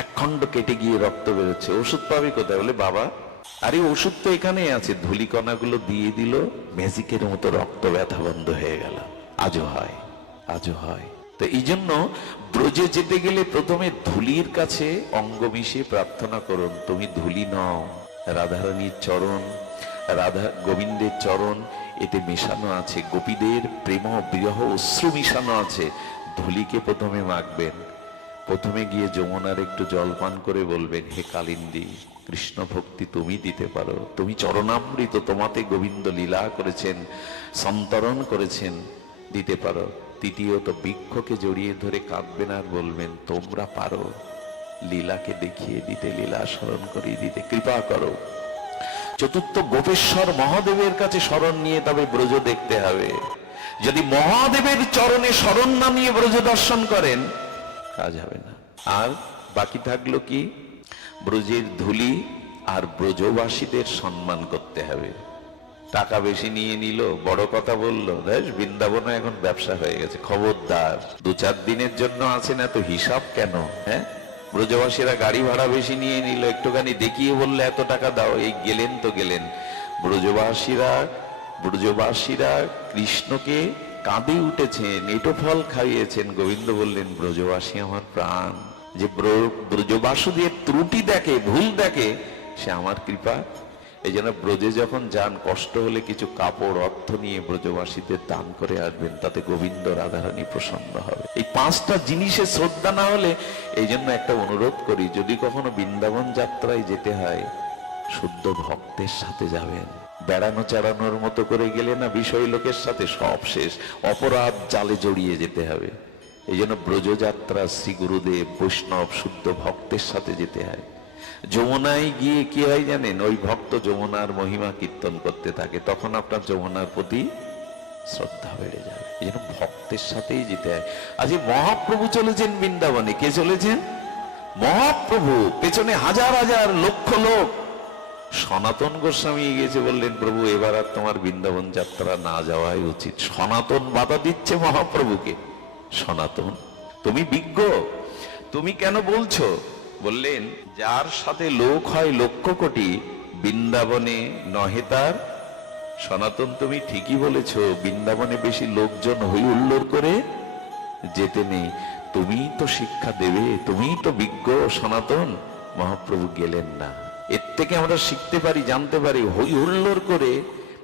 1 খণ্ড কেটে গিয়ে রক্ত বেরোচ্ছে। ওষুধ পাবে কোথায়? বলে বাবা আরে ওষুধ তো এখানেই আছে। ধুলিকণাগুলো দিয়ে দিল, ম্যাজিকের মতো রক্ত ব্যথা বন্ধ হয়ে গেল। আজও হয়, আজও হয়। তো এই জন্য ব্রজে যেতে গেলে প্রথমে ধুলির কাছে অঙ্গ মিশিয়ে প্রার্থনা করুন, তুমি ধুলি নও। রাধারানীর চরণ, রাধা গোবিন্দের চরণ, এতে মেশানো আছে গোপীদের প্রেম বিরহ অশ্রু মিশানো আছে। ধুলিকে প্রথমে মাখবেন। প্রথমে গিয়ে যমুনার একটু জল পান করে বলবেন, হে কালিন্দী, কৃষ্ণ ভক্তি তুমি দিতে পারো, তুমি চরণামৃত, তোমাতে গোবিন্দ লীলা করেছেন, সন্তরণ করেছেন, দিতে পারো। তৃতীয়ত বৃক্ষকে জড়িয়ে ধরে কাঁদবেন আর বলবেন, তোমরা পারো, লীলাকে দেখিয়ে দিতে, লীলা স্মরণ করিয়ে দিতে, কৃপা করো। চতুর্থ, গোপেশ্বর মহাদেবের কাছে শরণ নিয়ে তবে ব্রজ দেখতে হবে। যদি মহাদেবের চরণে শরণ না নিয়ে ব্রজ দর্শন করেন, কাজ হবে না। আর বাকি থাকলো কি? ব্রজের ধুলি আর ব্রজবাসীদের সম্মান করতে হবে। টাকা বেশি নিয়ে নিল, বড় কথা বললো, দেখ বৃন্দাবনে এখন ব্যবসা হয়ে গেছে, খবরদার। 2-4 দিনের জন্য আছেন, এত হিসাব কেন? হ্যাঁ, ব্রজবাসীরা গাড়ি ভাড়া বেশি নিয়ে নিল, একটুখানি দেখিয়ে বললে এত টাকা দাও, এই গেলেন তো গেলেন। ব্রজবাসীরা কৃষ্ণকে কাঁদে উঠেছেন, এটো ফল খাইয়েছেন। গোবিন্দ বললেন, ব্রজবাসী আমার প্রাণ। যে ব্রজবাসুদের ত্রুটি দেখে, ভুল দেখে, সে আমার কৃপা এই জন্য ব্রজে যখন যান, কষ্ট হলে কিছু কাপড় অর্থ নিয়ে ব্রজবাসীদের দান করে আসবেন, তাতে গোবিন্দ রাধারানী প্রসন্ন হবে। এই পাঁচটা জিনিসে শ্রদ্ধা না হলে, এই জন্য একটা অনুরোধ করি, যদি কখনো বৃন্দাবন যাত্রায় যেতে হয়, শুদ্ধ ভক্তের সাথে যাবেন। বেড়ানো চালানোর মতো করে গেলে না, বিষয় লোকের সাথে সব শেষ, অপরাধ জালে জড়িয়ে যেতে হবে। এই জন্য ব্রজযাত্রা শ্রী গুরুদেব বৈষ্ণব শুদ্ধ ভক্তের সাথে যেতে হয়। যমুনায় গিয়ে কি হয় জানেন, ওই ভক্ত যমুনার মহিমা কীর্তন করতে থাকে, তখন আপনার যমুনার প্রতি শ্রদ্ধা বেড়ে যাবে। এই জন্য ভক্তের সাথেই যেতে হয়। আজ মহাপ্রভু চলেছেন বৃন্দাবনে। কে চলেছেন? মহাপ্রভু। পেছনে হাজার হাজার লক্ষ লোক। সনাতন গোস্বামী গিয়েছে, বললেন প্রভু এবার আর তোমার বৃন্দাবন যাত্রা না যাওয়াই উচিত। সনাতন বাধা দিচ্ছে মহাপ্রভুকে। সনাতন, তুমি বিজ্ঞ, তুমি কেন বলছো? বললেন, যার সাথে লোক হয় লক্ষ কোটি, বৃন্দাবনে নহে তার। সনাতন, তুমি ঠিকই বলেছ, বৃন্দাবনে বেশি লোকজন হই হুল্লোড় করে যেতে নেই। তুমিই তো শিক্ষা দেবে, তুমিই তো বিজ্ঞ। সনাতন, মহাপ্রভু গেলেন না। এর থেকে আমরা শিখতে পারি, জানতে পারি, হই হুল্লোড় করে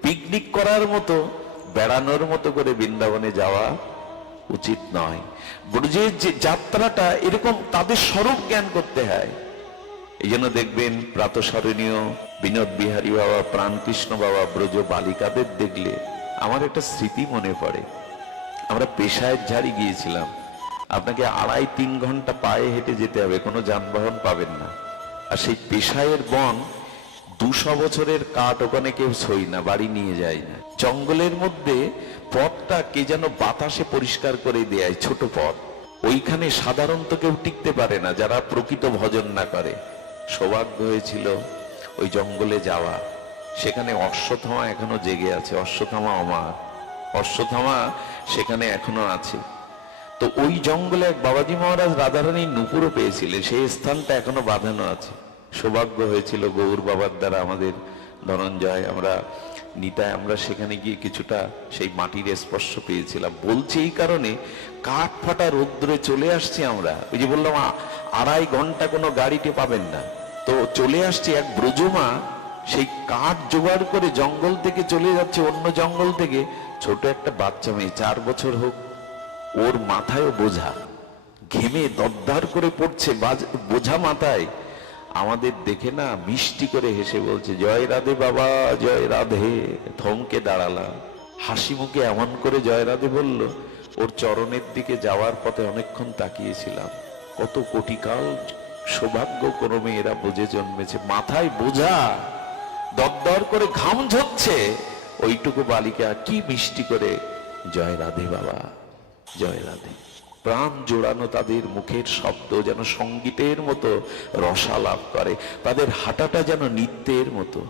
পিকনিক করার মতো, বেড়ানোর মতো করে বৃন্দাবনে যাওয়া উচিত নয়। ব্রজের যে যাত্রাটা, এরকম তাদের স্বরূপ জ্ঞান করতে হয়। এই জন্য দেখবেন প্রাতঃস্মরণীয় বিনোদ বিহারী বাবা, প্রাণকৃষ্ণ বাবা, ব্রজ বালিকাদের দেখলে আমার একটা স্মৃতি মনে পড়ে। আমরা পেশায় ঝাড়ি গিয়েছিলাম। আপনাকে 2.5-3 ঘন্টা পায়ে হেঁটে যেতে হবে, কোনো যানবাহন পাবেন না। আর সেই পেশায়ের বন, 200 বছরের কাঠ, ওখানে কেউ সই না, বাড়ি নিয়ে যায় না। জঙ্গলের মধ্যে পথটা কে যেন বাতাসে পরিষ্কার করে দেয়, ছোট পথ। ওইখানে সাধারণত কেউ টিকতে পারে না, যারা প্রকৃত ভজন না করে। সৌভাগ্য হয়েছিল ওই জঙ্গলে যাওয়া। সেখানে অশ্বত্থামা এখনো জেগে আছে। অশ্বত্থামা অমর, অশ্বত্থামা সেখানে এখনো আছে। তো ওই জঙ্গলে এক বাবাজি মহারাজ রাধারানীর নুপুরও পেয়েছিলেন, সেই স্থানটা এখনো বাঁধানো আছে। সৌভাগ্য হয়েছিল গৌর বাবার দ্বারা, আমাদের ধনঞ্জয়, আমরা নিতায়, আমরা সেখানে গিয়ে কিছুটা সেই মাটির স্পর্শ পেয়েছিলাম। বলছি এই কারণে, কাঠ ফাটা রৌদ্রে চলে আসছি আমরা। ওই যে বললাম 2.5 ঘন্টা কোনো গাড়িতে পাবেন না, তো চলে আসছি। এক ব্রজমা সেই কাঠ জোগাড় করে জঙ্গল থেকে চলে যাচ্ছে, অন্য জঙ্গল থেকে। ছোট একটা বাচ্চা মেয়ে, 4 বছর হোক, ওর মাথায় বোঝা, ঘেমে দরদর করে পড়ছে বোঝা মাথায়। আমাদের দেখে না মিষ্টি করে হেসে বলছে, জয় রাধে বাবা, জয় রাধে। থমকে দাঁড়ালাম, হাসি মুখে এমন করে জয় রাধে বলল। ওর চরণের দিকে যাওয়ার পথে অনেকক্ষণ তাকিয়েছিলাম। কত কোটিকাল সৌভাগ্য ক্রমে এরা বোঝে জন্মেছে। মাথায় বোঝা, দরদর করে ঘাম ঝরছে, ওইটুকু বালিকা কি মিষ্টি করে জয় রাধে বাবা, জয় রাধে। প্রাণ জোড়ানো তাদের মুখের শব্দ যেন সঙ্গীতের মতো রসালাপ করে, তাদের হাঁটাটা যেন নৃত্যের মতো।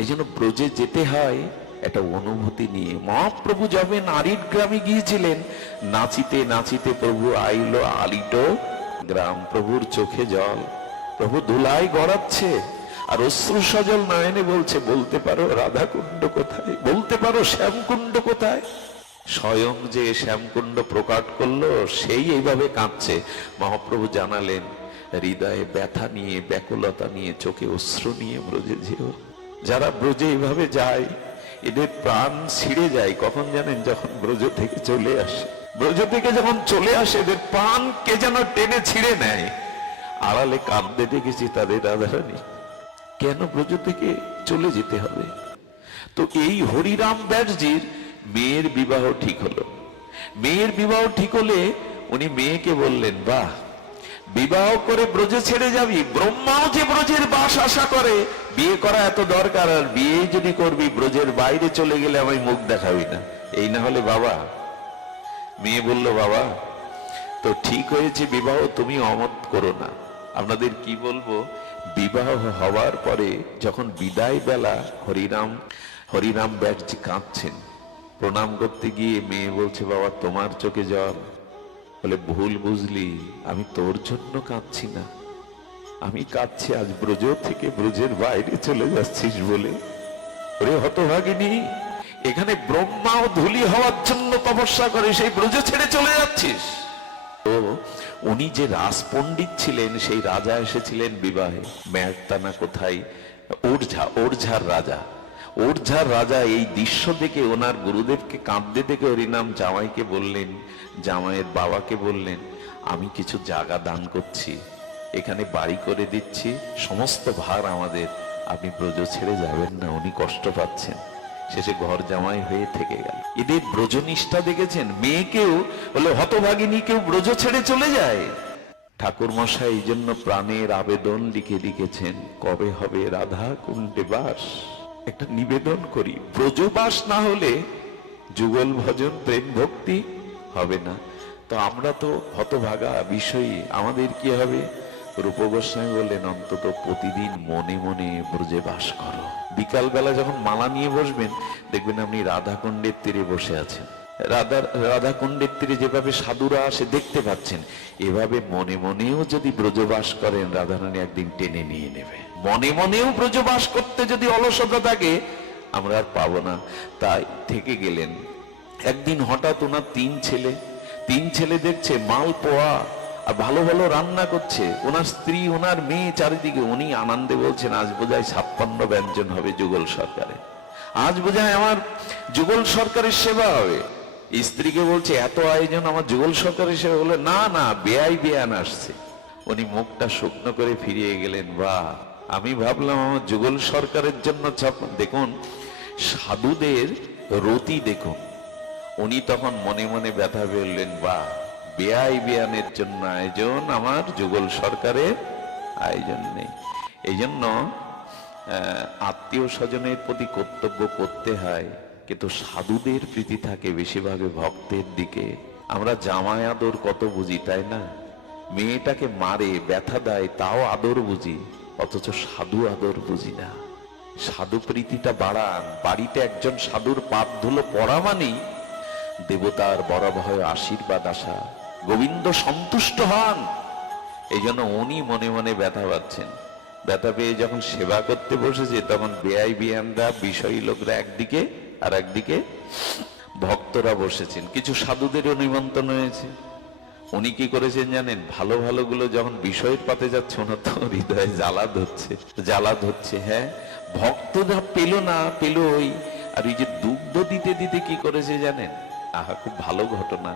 এই জন্য ব্রজে যেতে হয় একটা অনুভূতি নিয়ে। মহাপ্রভু যবে নারীর গ্রামে গিয়েছিলেন, নাচিতে নাচিতে প্রভু আইলো আলিটো গ্রাম। প্রভুর চোখে জল, প্রভু ধুলাই গড়াচ্ছে আর অশ্রু সজল নয়নে বলছে, বলতে পারো রাধাকুণ্ড কোথায়, বলতে পারো শ্যামকুণ্ড কোথায়। স্বয়ং যে শ্যামকুণ্ড প্রকাট করলো, সেই এইভাবে কাঁদছে। মহাপ্রভু জানালেন, হৃদয়ে ব্যথা নিয়ে, ব্যাকুলতা নিয়ে, চোখে অশ্রু নিয়ে ব্রজে যেও। যারা ব্রজে এইভাবে যায়, এদের প্রাণ ছিঁড়ে যায় কখন জানেন? যখন ব্রজ থেকে চলে আসে। ব্রজ থেকে যখন চলে আসে, এদের প্রাণ কে যেন টেনে ছিঁড়ে নেয়। আড়ালে কাঁদতে দেখেছি তাদের রাধারানী। কেন ব্রজ থেকে চলে যেতে হবে? তো এই হরিরাম ব্যাসজির মেয়ের বিবাহ ঠিক হলো। মেয়ের বিবাহ ঠিক হলে উনি মেয়েকে বললেন, বাহ, বিবাহ করে ব্রজে ছেড়ে যাবি? ব্রহ্মাও যে ব্রজের বাস আশা করে, বিয়ে করা এত দরকার, আর বিয়ে যদি করবি ব্রজের বাইরে চলে গেলে আমি মুখ দেখাবি না, এই না হলে বাবা। মেয়ে বলল, বাবা তো ঠিক হয়েছে বিবাহ, তুমি অমত করো না। আপনাদের কি বলবো, বিবাহ হওয়ার পরে যখন বিদায় বেলা, হরিরাম ব্যাসজি কাঁদছেন। প্রণাম করতে গিয়ে মেয়ে বলছে, বাবা তোমার চোখে জল। বলে, ভুল বুঝলি, আমি তোর জন্য কাঁদছি না, আমি কাঁদছি আজ ব্রজ থেকে ব্রজের বাইরে চলে যাচ্ছিস বলে। ওরে হতভাগিনী, এখানে ব্রহ্মাও ধূলি হওয়ার জন্য তপস্যা করে, সেই ব্রজ ছেড়ে চলে যাচ্ছিস। তো উনি যে রাজপণ্ডিত ছিলেন, সেই রাজা এসেছিলেন বিবাহে। মেঘতানা কোথায়, ওরঝার রাজা, ওরঝার রাজা এই দৃশ্য দেখে ওনার গুরুদেবকে কাঁদতে দেখে হরিনাম জামাইকে বললেন, জামাইয়ের বাবাকে বললেন, আমি কিছু জায়গা দান করছি, এখানে বাড়ি করে দিচ্ছি, সমস্ত ভার আমাদের, আপনি ব্রজ ছেড়ে যাবেন না, উনি কষ্ট পাচ্ছেন। শেষে ঘর জামাই হয়ে থেকে গেল। এদের ব্রজনিষ্ঠা দেখেছেন? মেয়েকেও বলে হতভাগিনী কেউ ব্রজ ছেড়ে চলে যায়। ঠাকুর মশাই এই জন্য প্রাণের আবেদন লিখে লিখেছেন, কবে হবে রাধা কুণ্ডে বাস। একটা নিবেদন করি, ব্রজবাস না হলে যুগল ভজন প্রেম ভক্তি হবে না। তো আমরা তো হতভাগা বিষয়ী, আমাদের কি হবে? রূপ গোস্বামী বললেন, অন্তত প্রতিদিন মনে মনে ব্রজে বাস করো। বিকালবেলা যখন মালা নিয়ে বসবেন, দেখবেন আপনি রাধাকুণ্ডের তীরে বসে আছেন। রাধাকুণ্ডের তীরে যেভাবে সাধুরা আসে দেখতে পাচ্ছেন, এভাবে মনে মনেও যদি ব্রজবাস করেন, রাধারানী একদিন টেনে নিয়ে নেবে। মনে মনেও ব্রজবাস করতে যদি অলসতা থাকে, আমরা আর পাবো না। তাই থেকে গেলেন। একদিন হঠাৎ ওনার তিন ছেলে দেখছে মাল পোয়া আর ভালো ভালো রান্না করছে, ওনার স্ত্রী ওনার মেয়ে চারিদিকে। উনি আনন্দে বলছেন, আজ বোধহয় 56 ব্যঞ্জন হবে যুগল সরকারে, আজ বোধহয় আমার যুগল সরকারের সেবা হবে। স্ত্রীকে বলছে, এত আয়োজন, আমার যুগল সরকারের সেবা? বলে, না না, বেআই বেয়ান আসছে। উনি মুখটা শুকনো করে ফিরিয়ে গেলেন। বাহ, আমি ভাবলাম আমার যুগল সরকারের জন্য। দেখুন সাধুদের রতি দেখুন। উনি তখন মনে মনে ব্যথা ফেললেন, বাহ, বেআই বেয়ানের জন্য আয়োজন, আমার যুগল সরকারের আয়োজন নেই। এই জন্য আত্মীয় স্বজনের প্রতি কর্তব্য করতে হয়, কিন্তু সাধুদের প্রীতি থাকে বেশিরভাগে ভক্তের দিকে। আমরা জামাই আদর কত বুঝি, তাই না? মেয়েটাকে মারে, ব্যথা দেয়, তাও আদর বুঝি, অথচ সাধু আদর বুঝি না। সাধু প্রীতিটা বাড়ান। বাড়িতে একজন সাধুর পাপ ধুলো পড়া মানেই দেবতার বরাভয় আশীর্বাদ আসা, গোবিন্দ সন্তুষ্ট হন। এই জন্য উনি মনে মনে ব্যথা পাচ্ছেন। ব্যথা পেয়ে যখন সেবা করতে বসেছে, তখন বেআই বিয়ানরা, বিষয়ী লোকরা একদিকে, আর একদিকে ভক্তরা বসেছেন। কিছু সাধুদেরও নিমন্ত্রণ হয়েছে। উনি কি করেছেন জানেন? ভালো ভালো গুলো যখন বিষয়ের পাতে যাচ্ছে, ওনার তো হৃদয়ে জ্বালা ধরছে। হ্যাঁ, ভক্তরা পেল না, পেল ওই। আর এই যে দুগ্ধ দিতে দিতে কি করেছে জানেন? আহা, খুব ভালো ঘটনা।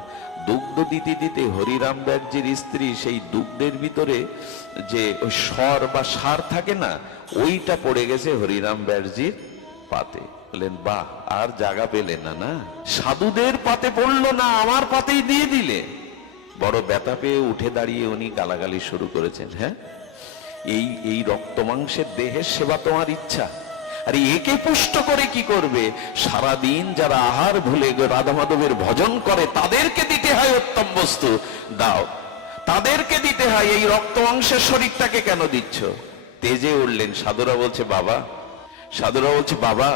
দুগ্ধ দিতে দিতে হরিরাম ব্যাসজির স্ত্রী সেই দুগ্ধের ভিতরে যে ওই স্বর বা সার থাকে না, ওইটা পড়ে গেছে হরিরাম ব্যাসজির পাতে। বললেন, বাহ, আর জায়গা পেলে না। না, সাধুদের পাতে পড়লো না, আমার পাতেই দিয়ে দিলে। বড় ব্যথা পেয়ে উঠে দাঁড়িয়ে উনি গালাগালি শুরু করেছেন। হ্যাঁ, এই রক্ত মাংসের দেহের সেবা তোমার ইচ্ছা, আর একে পুষ্ট করে কি করবে? সারাদিন যারা আহার ভুলে রাধা মাধবের ভজন করে, তাদেরকে দিতে হয় উত্তম বস্তু, দাও, তাদেরকে দিতে হয়। এই রক্ত মাংসের শরীরটাকে কেন দিচ্ছ? তেজে উঠলেন। সাধুরা বলছে, বাবা,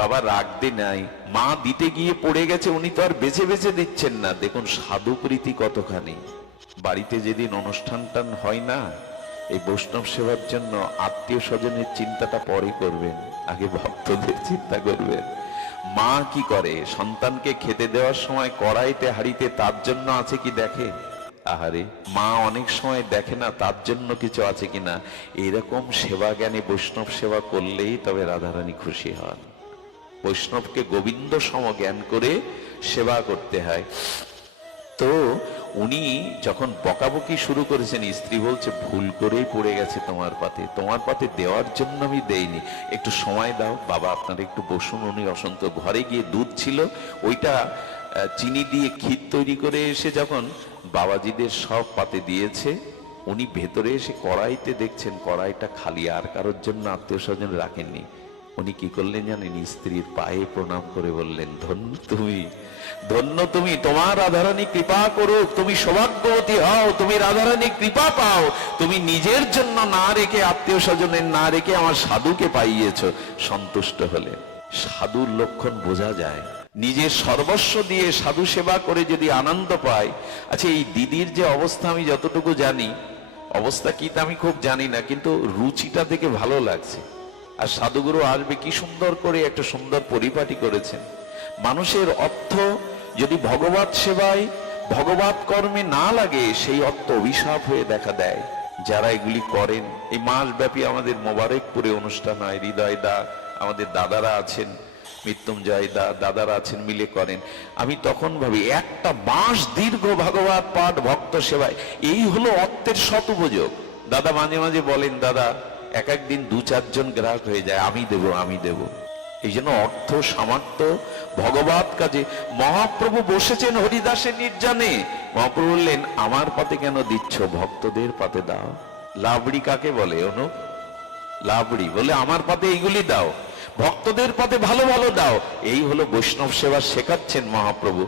বাবা রাগতে নাই, মা দিতে গিয়ে পড়ে গেছে, উনি তো আর বেছে বেছে দিচ্ছেন না। দেখুন সাধু প্রীতি কতখানি। বাড়িতে যেদিন অনুষ্ঠান হয় না, এই বৈষ্ণব সেবার জন্য আত্মীয় স্বজনের চিন্তাটা পরে করবেন, আগে ভক্তদের চিন্তা করবেন। মা কি করে? সন্তানকে খেতে দেওয়ার সময় কড়াইতে হাঁড়িতে তার জন্য আছে কি দেখে? আহারে, মা অনেক সময় দেখে না তার জন্য কিছু আছে কিনা। এরকম সেবা জ্ঞানে বৈষ্ণব সেবা করলেই তবে রাধারানী খুশি হন। বৈষ্ণবকে গোবিন্দ সম জ্ঞান করে সেবা করতে হয়। তো উনি যখন বকাবকি শুরু করেছেন, স্ত্রী বলছে, ভুল করেই পড়ে গেছে তোমার পাতে দেওয়ার জন্য আমি দেইনি, একটু সময় দাও। বাবা, আপনারা একটু বসুন। উনি অসন্ত ঘরে গিয়ে দুধ ছিল, ওইটা চিনি দিয়ে ক্ষীর তৈরি করে এসে যখন বাবাজিদের সব পাতে দিয়েছে, উনি ভেতরে এসে কড়াইতে দেখছেন কড়াইটা খালি, আর কারোর জন্য আত্মীয় স্বজন রাখেননি। উনি কি করলেন জানেন? স্ত্রীর পায়ে প্রণাম করে বললেন, ধন্য তুমি, তোমার রাধারানী কৃপা করুক, তুমি সৌভাগ্যবতী হও, তুমি রাধারানী কৃপা পাও, তুমি নিজের জন্য না রেখে, আত্মীয় স্বজনের না রেখে আমার সাধুকে পাইয়েছ। সন্তুষ্ট হলে সাধুর লক্ষণ বোঝা যায়। নিজের সর্বস্ব দিয়ে সাধু সেবা করে যদি আনন্দ পায়। আচ্ছা, এই দিদির যে অবস্থা, আমি যতটুকু জানি, অবস্থা কি তা আমি খুব জানি না, কিন্তু রুচিটা দেখে ভালো লাগছে। আর সাধুগুরু আসবে, কি সুন্দর করে একটা সুন্দর পরিপাটি করেছেন। মানুষের অর্থ যদি ভগবত সেবায়, ভগবত কর্মে না লাগে, সেই অর্থ অভিশাপ হয়ে দেখা দেয়। যারা এগুলি করেন, এই মাসব্যাপী আমাদের মোবারকপুরে অনুষ্ঠান হয়, হৃদয় দা, আমাদের দাদারা আছেন, মৃত্যুঞ্জয় দা, দাদারা আছেন, মিলে করেন। আমি তখন ভাবি একটা মাস দীর্ঘ ভাগবত পাঠ, ভক্ত সেবায়, এই হলো অর্থের সদুপযোগ। দাদা মাঝে মাঝে বলেন, দাদা এক একদিন 2-4 জন গ্রাহক হয়ে যায়, আমি দেব আমি দেব। এই জন্য অর্থ সামর্থ্য ভগবত কাজে। মহাপ্রভু বসেছেন হরিদাসের নির্জনে, মহাপ্রভু বললেন আমার পাতে কেন দিচ্ছ, ভক্তদের পাতে দাও। লাবড়ি কাকে বলে অনু? লাবড়ি বলে আমার পাতে এইগুলি দাও, ভক্তদের পাতে ভালো ভালো দাও। এই হলো বৈষ্ণব সেবা শেখাচ্ছেন মহাপ্রভু।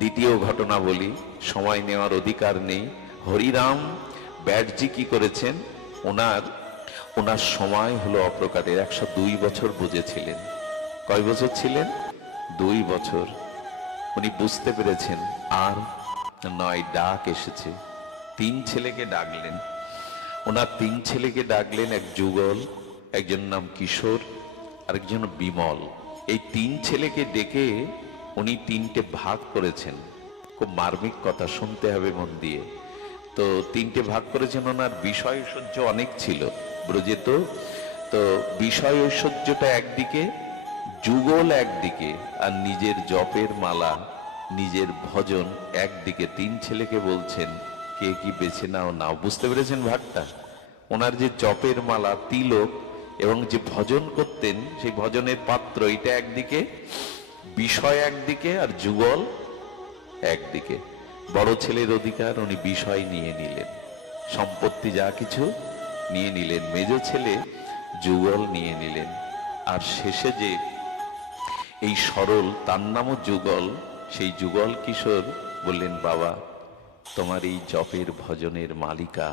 দ্বিতীয় ঘটনা বলি, সময় নেওয়ার অধিকার নেই। হরিরাম ব্যাটজি কি করেছেন, ওনার সময় হলো অপ্রকারের। 102 বছর বুঝেছিলেন। কয় বছর ছিলেন? 2 বছর। উনি বুঝতে পেরেছেন আর নয়, ডাক এসেছে। 3 ছেলেকে ডাকলেন। ওনার 3 ছেলেকে ডাকলেন, এক যুগল, একজন নাম কিশোর, আরেকজন বিমল। এই 3 ছেলেকে ডেকে উনি 3টে ভাগ করেছেন। খুব মার্মিক কথা, শুনতে হবে মন দিয়ে। তো 3টে ভাগ করেছেন। ওনার বিষয় ঐশ্বর্য অনেক ছিল ব্রজে, তো বিষয় ঐশ্বর্যটা একদিকে, যুগল একদিকে, আর নিজের জপের মালা, নিজের ভজন একদিকে। 3 ছেলেকে বলছেন কে কি বেছে নাও নাও। বুঝতে পেরেছেন ভাগটা? ওনার যে জপের মালা, তিলক এবং যে ভজন করতেন সেই ভজনের পাত্র, এটা একদিকে, বিষয় একদিকে, আর যুগল একদিকে। বড় ছেলের অধিকার, উনি বিষয় নিয়ে নিলেন, সম্পত্তি যা কিছু নিয়ে নিলেন। মেজ ছেলে যুগল নিয়ে নিলেন। আর শেষে যে এই সরল, তার নামও যুগল, সেই যুগল কিশোর বললেন বাবা তোমার এই জপের ভজনের মালিকা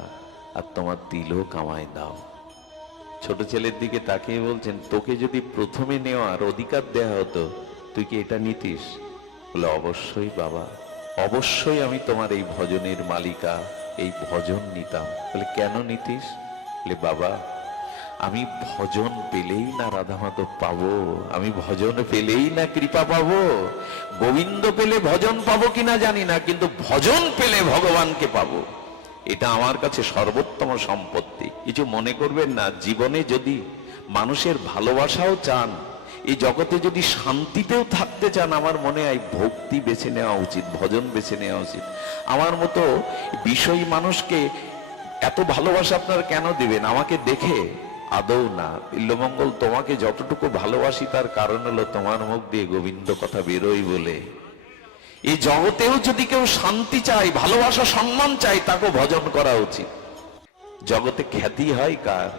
আর তোমার তিলক আমায় দাও। ছোট ছেলের দিকে তাকিয়ে বলছেন তোকে যদি প্রথমে নেওয়ার অধিকার দেয়া হতো তুই কি এটা নিতিস? বলে অবশ্যই বাবা, অবশ্যই আমি তোমার এই ভজনের মালিকা, এই ভজন নিতাম। বলে কেন নিতিস? বলে বাবা আমি ভজন পেলেই না রাধা মাধব পাবো, আমি ভজন পেলেই না কৃপা পাবো। গোবিন্দ পেলে ভজন পাবো কিনা জানি না, কিন্তু ভজন পেলে ভগবানকে পাবো। এটা আমার কাছে সর্বোত্তম সম্পত্তি। কিছু মনে করবেন না, জীবনে যদি মানুষের ভালোবাসাও চান, এই জগতে যদি শান্তিতেও থাকতে চান, আমার মনে হয় ভক্তি বেছে নেওয়া উচিত, ভজন বেছে নেওয়া উচিত। আমার মতো বিষয়ী মানুষকে এত ভালোবাসা আপনারা কেন দিবেন? আমাকে দেখে আদৌ না। বিল্লমঙ্গল তোমাকে যতটুকু ভালোবাসি তার কারণ হলো তোমার মুখ দিয়ে গোবিন্দ কথা বেরোই বলে। এই জগতেও যদি কেউ শান্তি চায়, ভালোবাসা সম্মান চায়, তাকে ভজন করা উচিত। জগতে খ্যাতি হয় কার?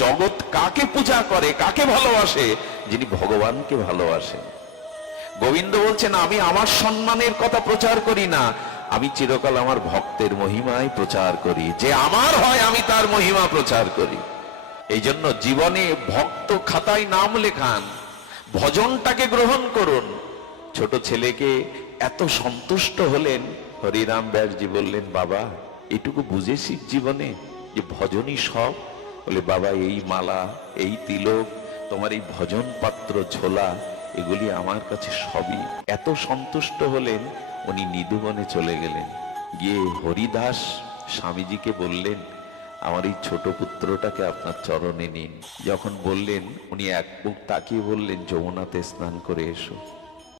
জগৎ কাকে পূজা করে, কাকে ভালোবাসে? যিনি ভগবানকে ভালোবাসেন। গোবিন্দ বলছেন আমি আমার সম্মানের কথা প্রচার করি না, আমি চিরকাল আমার ভক্তের মহিমায় প্রচার করি। যে আমার হয় আমি তার মহিমা প্রচার করি। এই জন্য জীবনে ভক্ত খাতায় নাম লেখান, ভজনটাকে গ্রহণ করুন। ছোট ছেলেকে এত সন্তুষ্ট হলেন, হরিরাম ব্যাসজি বললেন বাবা এটুকু বুঝেছিস জীবনে যে ভজনই সব? বলে বাবা এই মালা, এই তিলক, তোমার এই ভজন পাত্র ঝোলা, এগুলি আমার কাছে সবই। এত সন্তুষ্ট হলেন উনি নিধুবনে চলে গেলেন। গিয়ে হরিদাস স্বামীজিকে বললেন আমার এই ছোট পুত্রটাকে আপনার চরণে নিন। যখন বললেন উনি এক বুক তাকিয়ে বললেন যমুনাতে স্নান করে এসো।